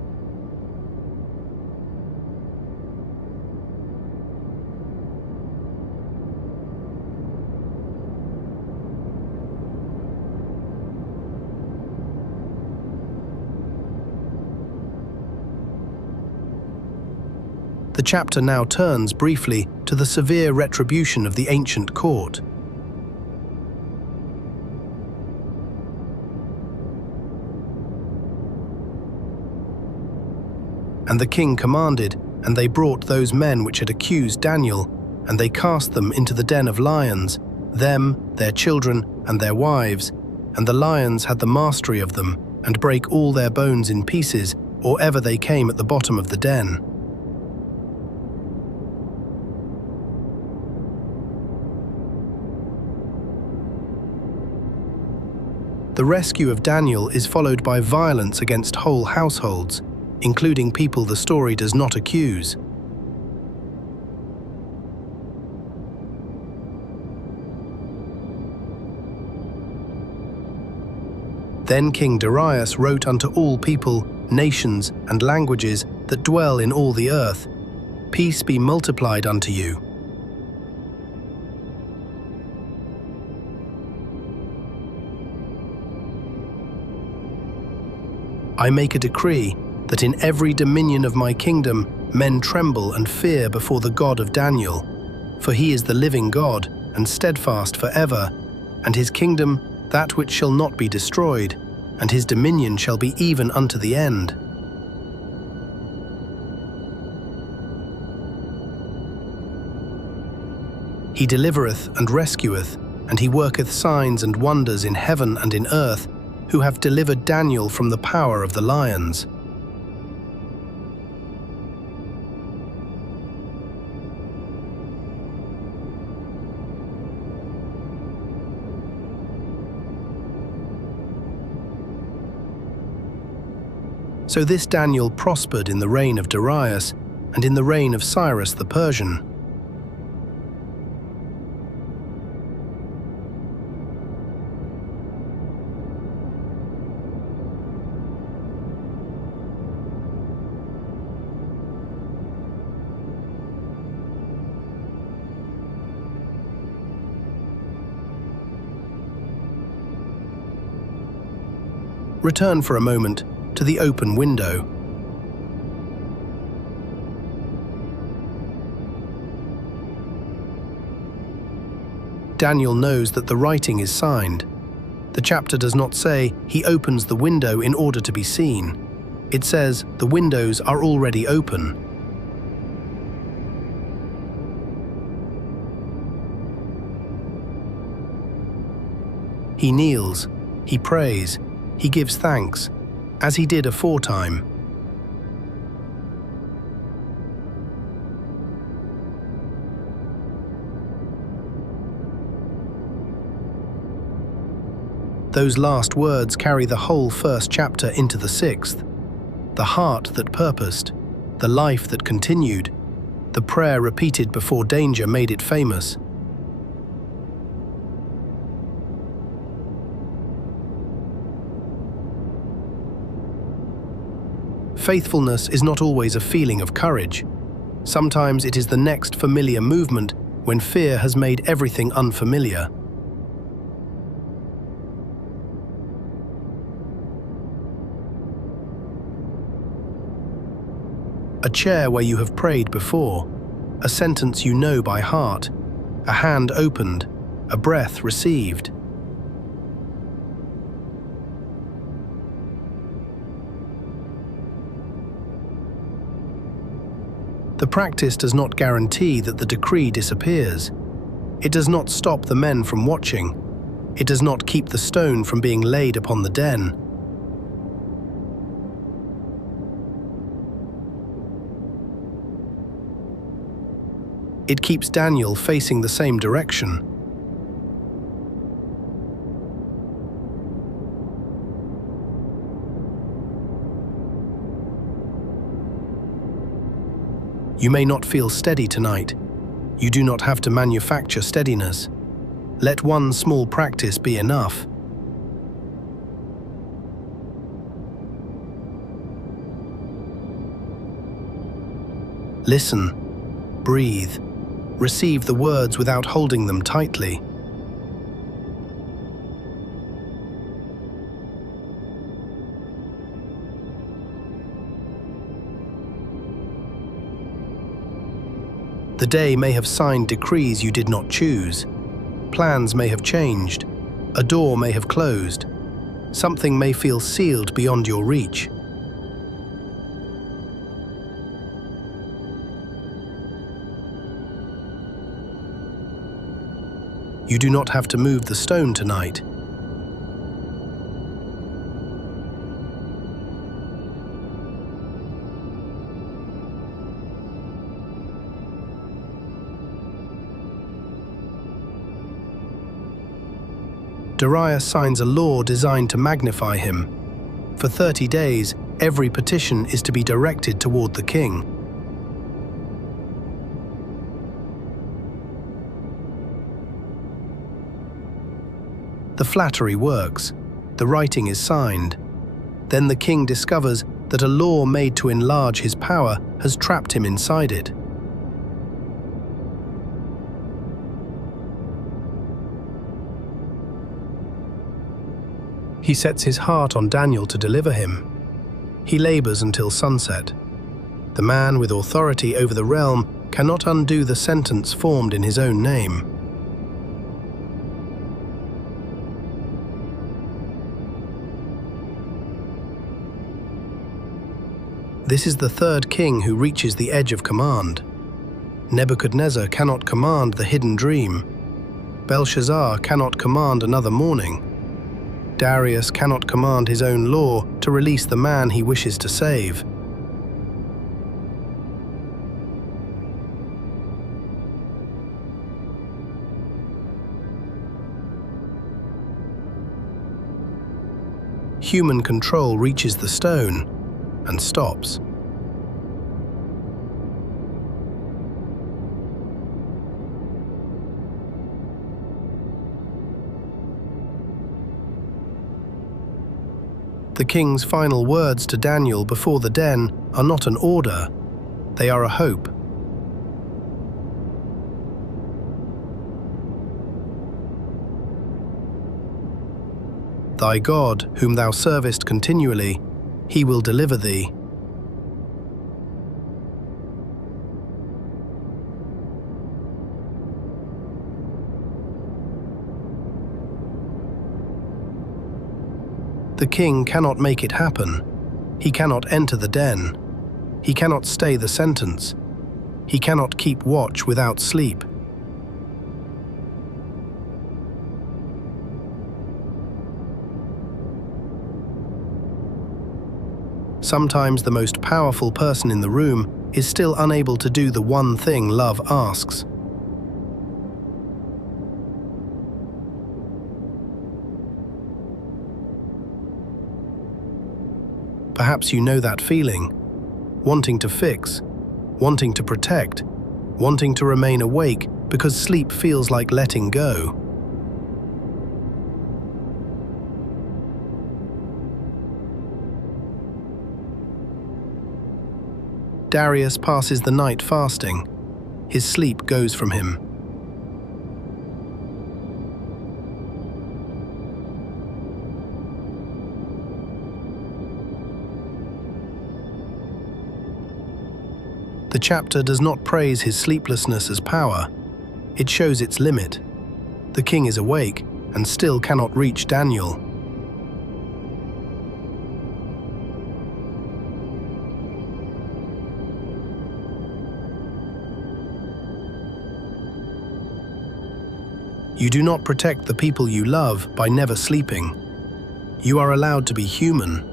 The chapter now turns briefly to the severe retribution of the ancient court. And the king commanded, and they brought those men which had accused Daniel, and they cast them into the den of lions, them, their children, and their wives, and the lions had the mastery of them, and brake all their bones in pieces, or ever they came at the bottom of the den. The rescue of Daniel is followed by violence against whole households, including people the story does not accuse. Then King Darius wrote unto all people, nations, and languages that dwell in all the earth, Peace be multiplied unto you. I make a decree that in every dominion of my kingdom Men tremble and fear before the God of Daniel, for he is the living God and steadfast forever, and his kingdom that which shall not be destroyed, and his dominion shall be even unto the end. He delivereth and rescueth, and he worketh signs and wonders in heaven and in earth, who have delivered Daniel from the power of the lions. So this Daniel prospered in the reign of Darius and in the reign of Cyrus the Persian. Return for a moment to the open window. Daniel knows that the writing is signed. The chapter does not say he opens the window in order to be seen. It says the windows are already open. He kneels, he prays, he gives thanks, as he did aforetime. Those last words carry the whole first chapter into the sixth. The heart that purposed, the life that continued, the prayer repeated before danger made it famous. Faithfulness is not always a feeling of courage. Sometimes it is the next familiar movement when fear has made everything unfamiliar. A chair where you have prayed before, a sentence you know by heart, a hand opened, a breath received. The practice does not guarantee that the decree disappears. It does not stop the men from watching. It does not keep the stone from being laid upon the den. It keeps Daniel facing the same direction. You may not feel steady tonight. You do not have to manufacture steadiness. Let one small practice be enough. Listen, breathe, receive the words without holding them tightly. The day may have signed decrees you did not choose. Plans may have changed. A door may have closed. Something may feel sealed beyond your reach. You do not have to move the stone tonight. Darius signs a law designed to magnify him. For 30 days, every petition is to be directed toward the king. The flattery works. The writing is signed. Then the king discovers that a law made to enlarge his power has trapped him inside it. He sets his heart on Daniel to deliver him. He labors until sunset. The man with authority over the realm cannot undo the sentence formed in his own name. This is the third king who reaches the edge of command. Nebuchadnezzar cannot command the hidden dream. Belshazzar cannot command another morning. Darius cannot command his own law to release the man he wishes to save. Human control reaches the stone and stops. The king's final words to Daniel before the den are not an order, they are a hope. Thy God, whom thou servest continually, he will deliver thee. The king cannot make it happen. He cannot enter the den. He cannot stay the sentence. He cannot keep watch without sleep. Sometimes the most powerful person in the room is still unable to do the one thing love asks. Perhaps you know that feeling, wanting to fix, wanting to protect, wanting to remain awake because sleep feels like letting go. Darius passes the night fasting. His sleep goes from him. The chapter does not praise his sleeplessness as power. It shows its limit. The king is awake and still cannot reach Daniel. You do not protect the people you love by never sleeping. You are allowed to be human.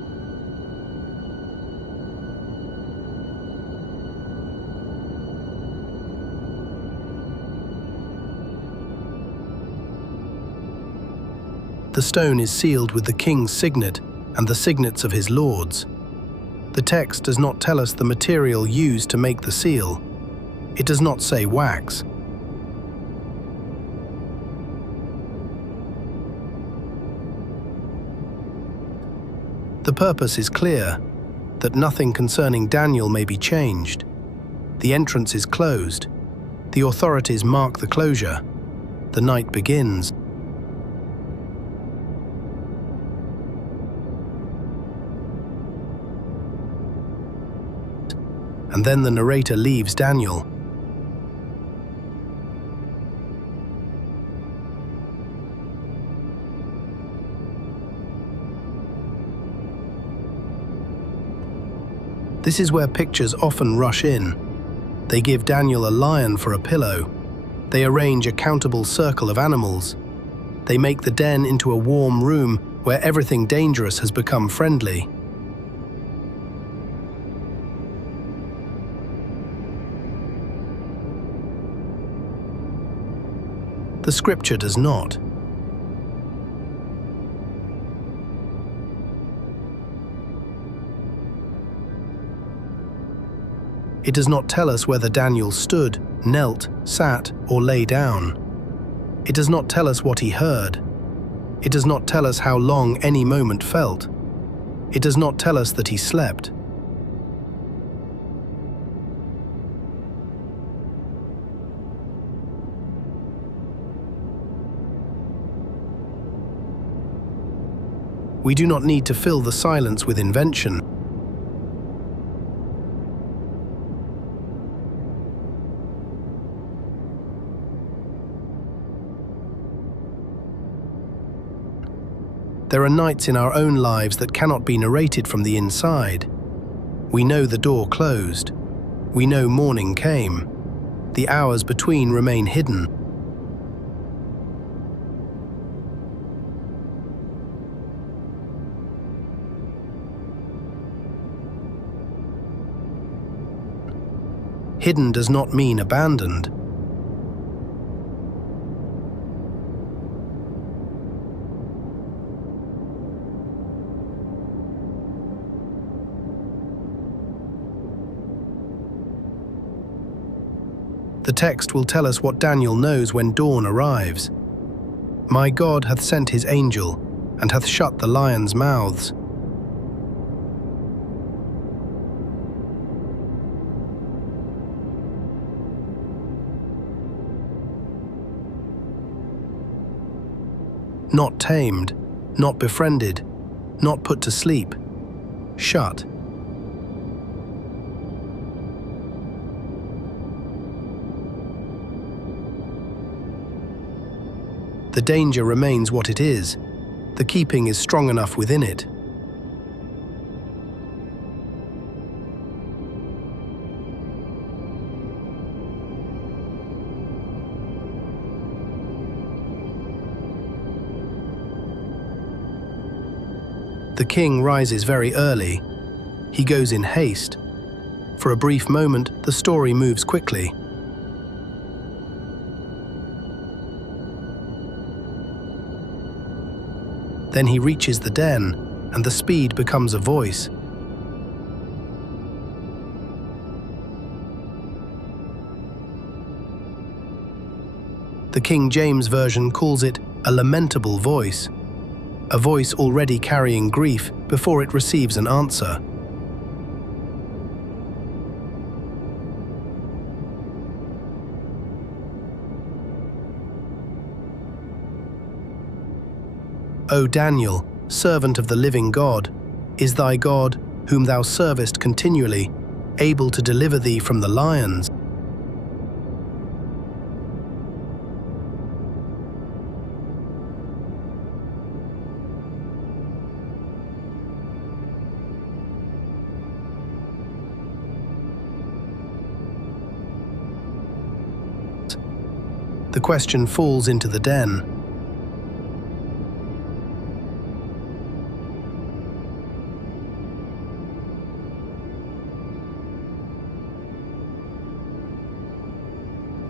The stone is sealed with the king's signet and the signets of his lords. The text does not tell us the material used to make the seal. It does not say wax. The purpose is clear, that nothing concerning Daniel may be changed. The entrance is closed. The authorities mark the closure. The night begins. And then the narrator leaves Daniel. This is where pictures often rush in. They give Daniel a lion for a pillow. They arrange a countable circle of animals. They make the den into a warm room where everything dangerous has become friendly. The scripture does not. It does not tell us whether Daniel stood, knelt, sat, or lay down. It does not tell us what he heard. It does not tell us how long any moment felt. It does not tell us that he slept. We do not need to fill the silence with invention. There are nights in our own lives that cannot be narrated from the inside. We know the door closed. We know morning came. The hours between remain hidden. Hidden does not mean abandoned. The text will tell us what Daniel knows when dawn arrives. My God hath sent his angel, and hath shut the lions' mouths. Not tamed, not befriended, not put to sleep. Shut. The danger remains what it is. The keeping is strong enough within it. The king rises very early. He goes in haste. For a brief moment, the story moves quickly. Then he reaches the den, and the speed becomes a voice. The King James Version calls it a lamentable voice, a voice already carrying grief before it receives an answer. O Daniel, servant of the living God, is thy God, whom thou servest continually, able to deliver thee from the lions? The question falls into the den.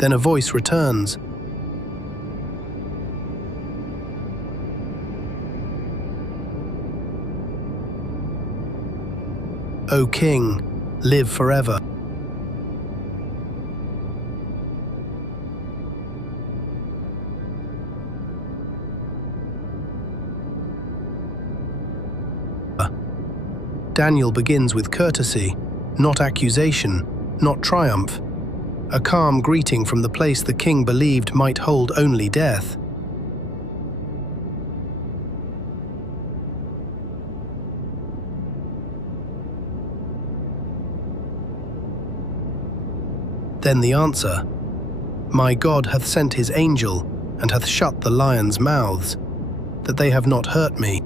Then a voice returns. O King, live forever. Daniel begins with courtesy, not accusation, not triumph. A calm greeting from the place the king believed might hold only death. Then the answer, My God hath sent his angel, and hath shut the lions' mouths, that they have not hurt me.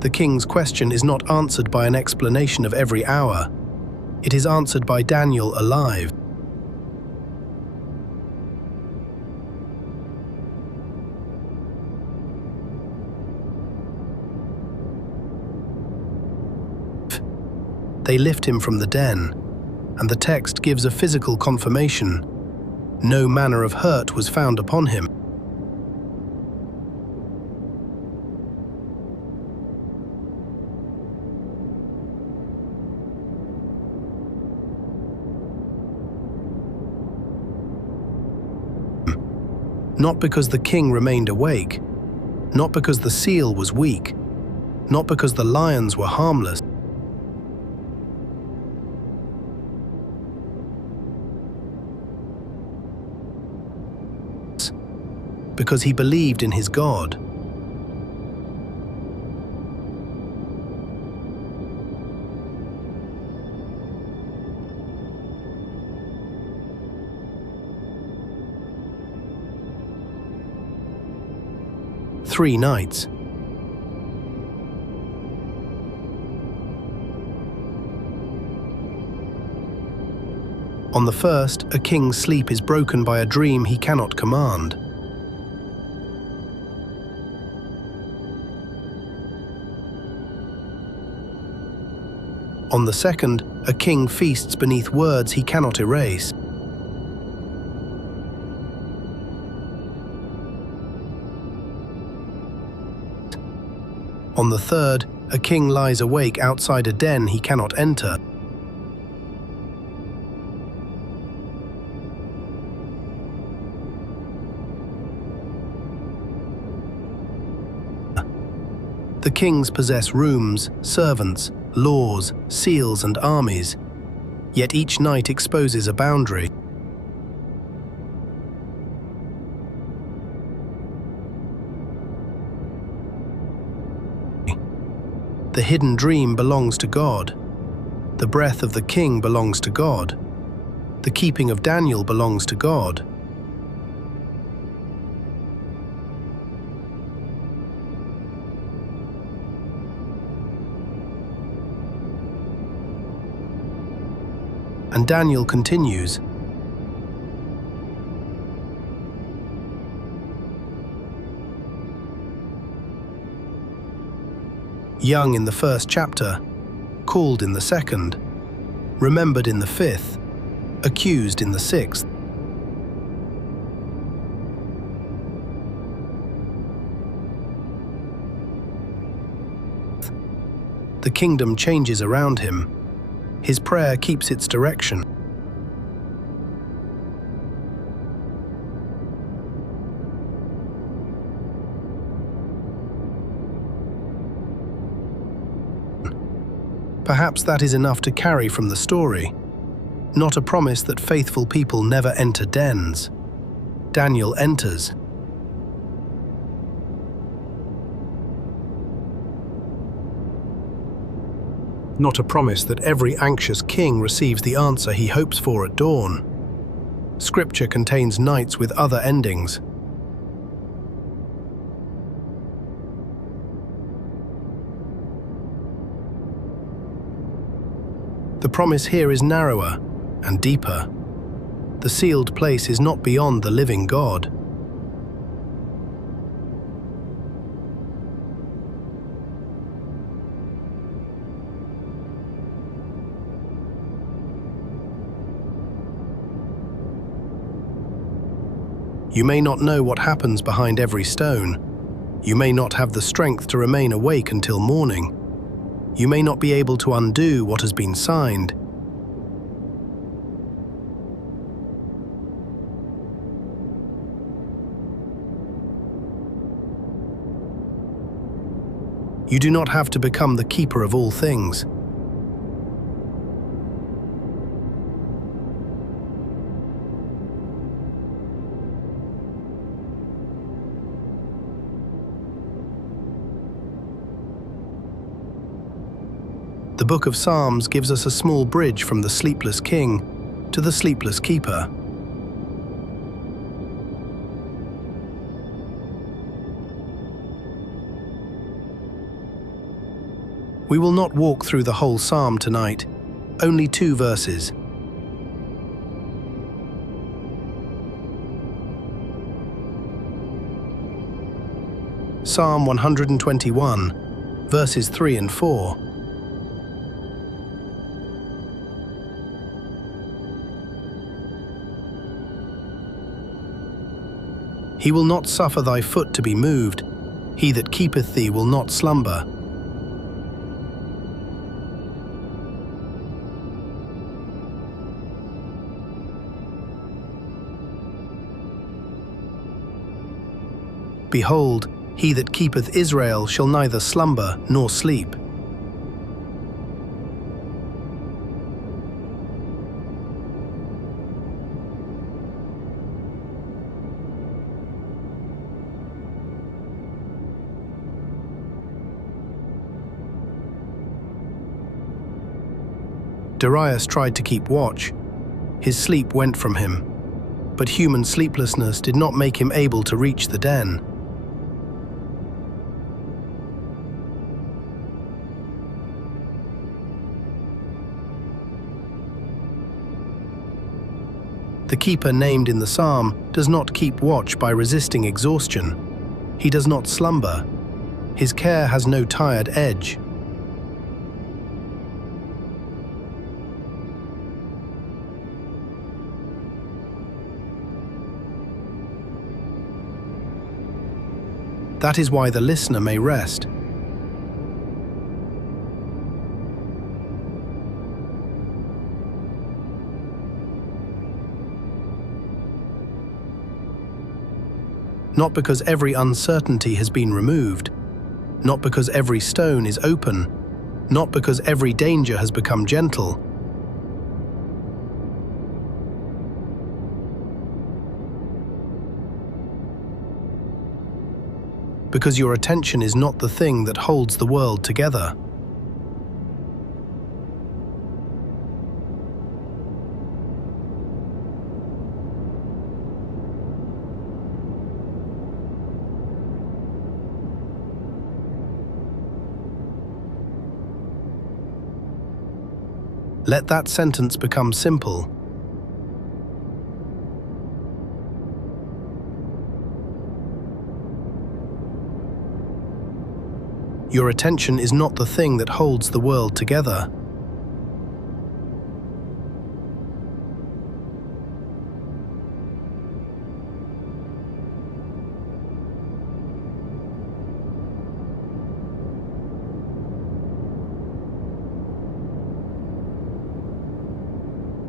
The king's question is not answered by an explanation of every hour. It is answered by Daniel alive. They lift him from the den, and the text gives a physical confirmation. No manner of hurt was found upon him. Not because the king remained awake, not because the seal was weak, not because the lions were harmless, because he believed in his God. 3 nights. On the first, a king's sleep is broken by a dream he cannot command. On the second, a king feasts beneath words he cannot erase. On the third, a king lies awake outside a den he cannot enter. The kings possess rooms, servants, laws, seals, and armies, yet each night exposes a boundary. The hidden dream belongs to God. The breath of the king belongs to God. The keeping of Daniel belongs to God. And Daniel continues, young in the first chapter, called in the second, remembered in the fifth, accused in the sixth. The kingdom changes around him. His prayer keeps its direction. Perhaps that is enough to carry from the story. Not a promise that faithful people never enter dens. Daniel enters. Not a promise that every anxious king receives the answer he hopes for at dawn. Scripture contains nights with other endings. The promise here is narrower and deeper. The sealed place is not beyond the living God. You may not know what happens behind every stone. You may not have the strength to remain awake until morning. You may not be able to undo what has been signed. You do not have to become the keeper of all things. The Book of Psalms gives us a small bridge from the sleepless king to the sleepless keeper. We will not walk through the whole psalm tonight, only 2 verses. Psalm 121, verses 3 and 4. He will not suffer thy foot to be moved. He that keepeth thee will not slumber. Behold, he that keepeth Israel shall neither slumber nor sleep. Darius tried to keep watch. His sleep went from him, but human sleeplessness did not make him able to reach the den. The keeper named in the psalm does not keep watch by resisting exhaustion. He does not slumber. His care has no tired edge. That is why the listener may rest. Not because every uncertainty has been removed, not because every stone is open, not because every danger has become gentle. Because your attention is not the thing that holds the world together. Let that sentence become simple. Your attention is not the thing that holds the world together.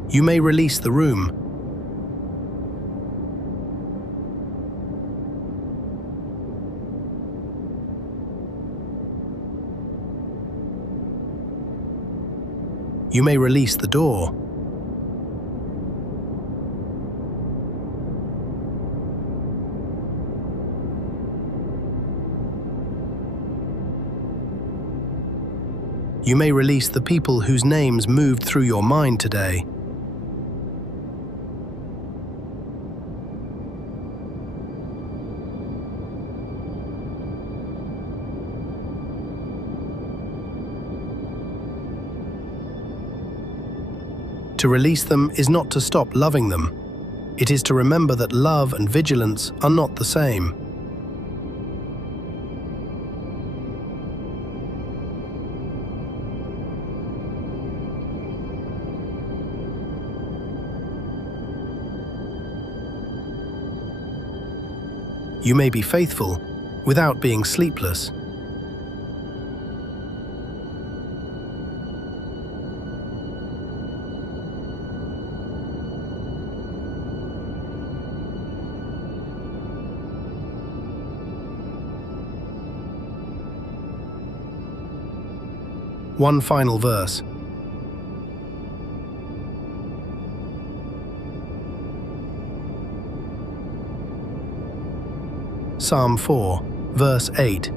You may release the room. You may release the door. You may release the people whose names moved through your mind today. To release them is not to stop loving them. It is to remember that love and vigilance are not the same. You may be faithful without being sleepless. One final verse. Psalm 4, verse 8.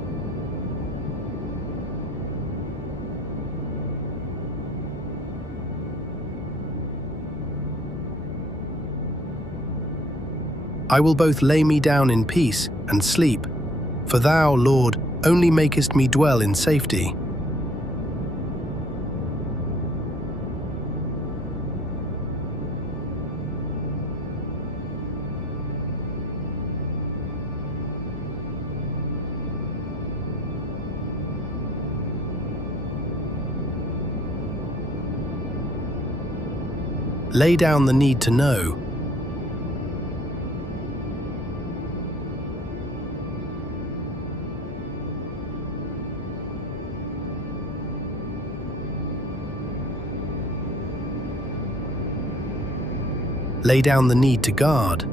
I will both lay me down in peace and sleep, for thou, Lord, only makest me dwell in safety. Lay down the need to know. Lay down the need to guard.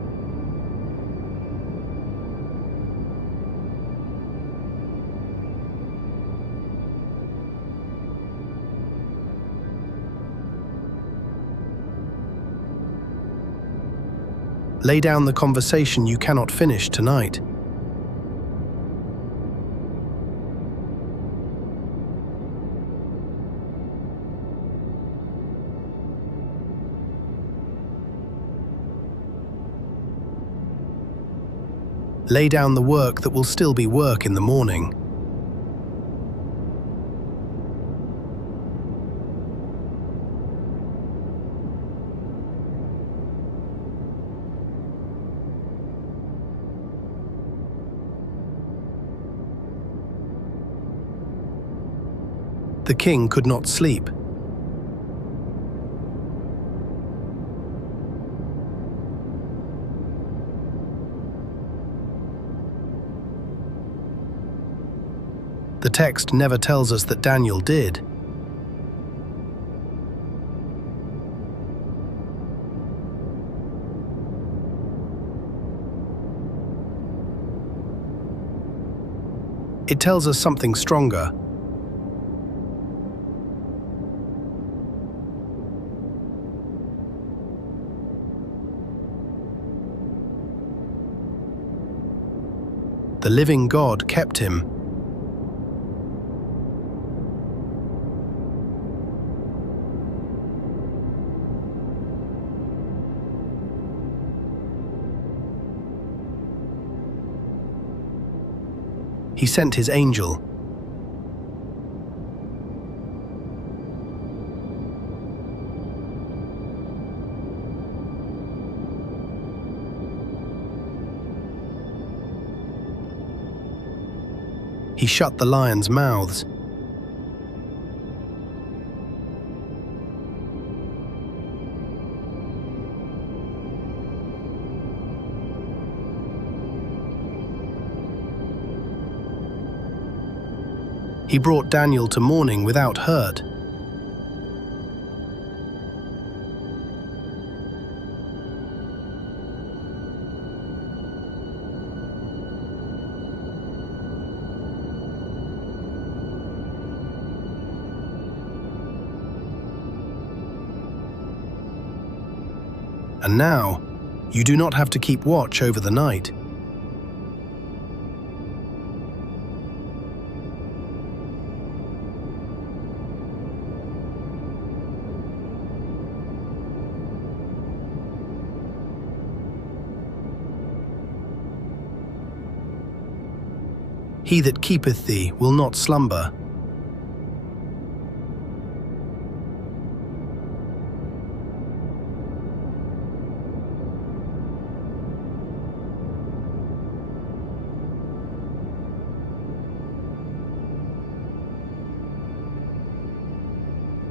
Lay down the conversation you cannot finish tonight. Lay down the work that will still be work in the morning. The king could not sleep. The text never tells us that Daniel did. It tells us something stronger. The living God kept him. He sent his angel. He shut the lions' mouths. He brought Daniel to morning without hurt. And now, you do not have to keep watch over the night. He that keepeth thee will not slumber.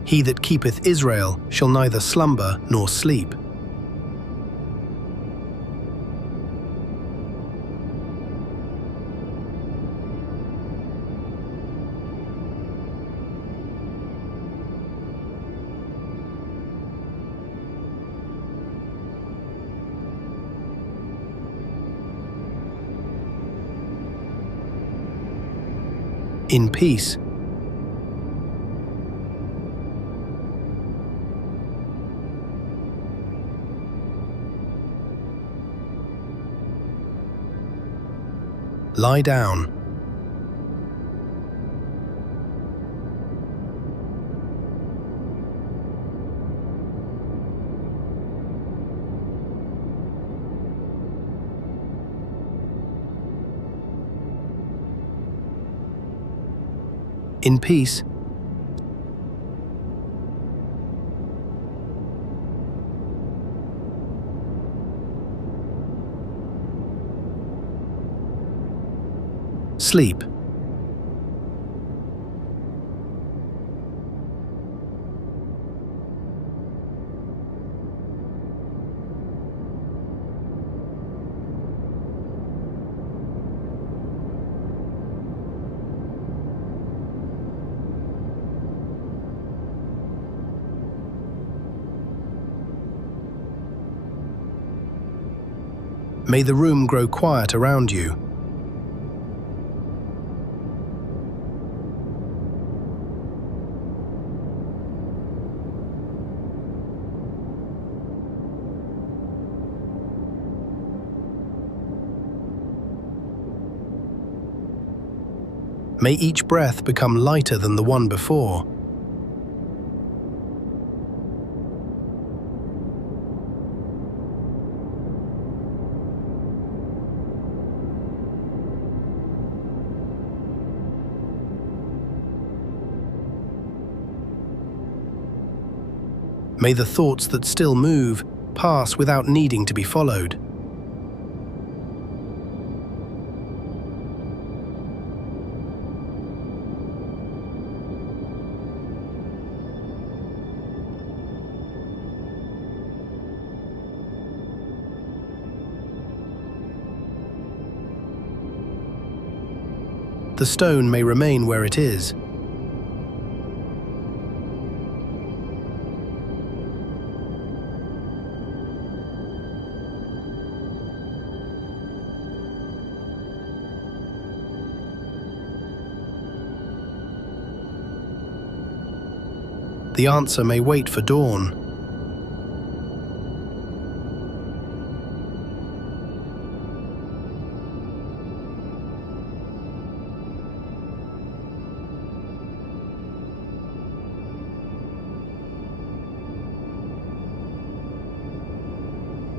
He that keepeth Israel shall neither slumber nor sleep. In peace. Lie down. In peace. Sleep. May the room grow quiet around you. May each breath become lighter than the one before. May the thoughts that still move pass without needing to be followed. the stone may remain where it is. The answer may wait for dawn.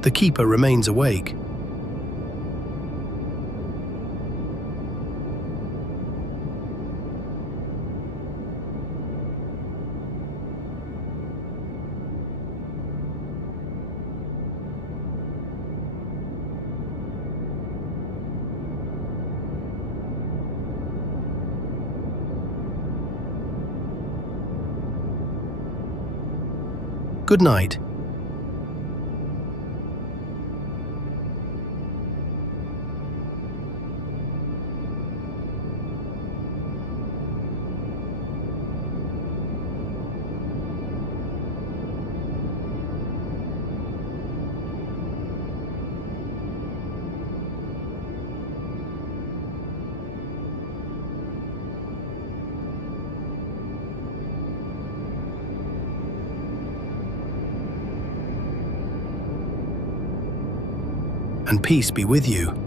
The keeper remains awake. Good night. And peace be with you.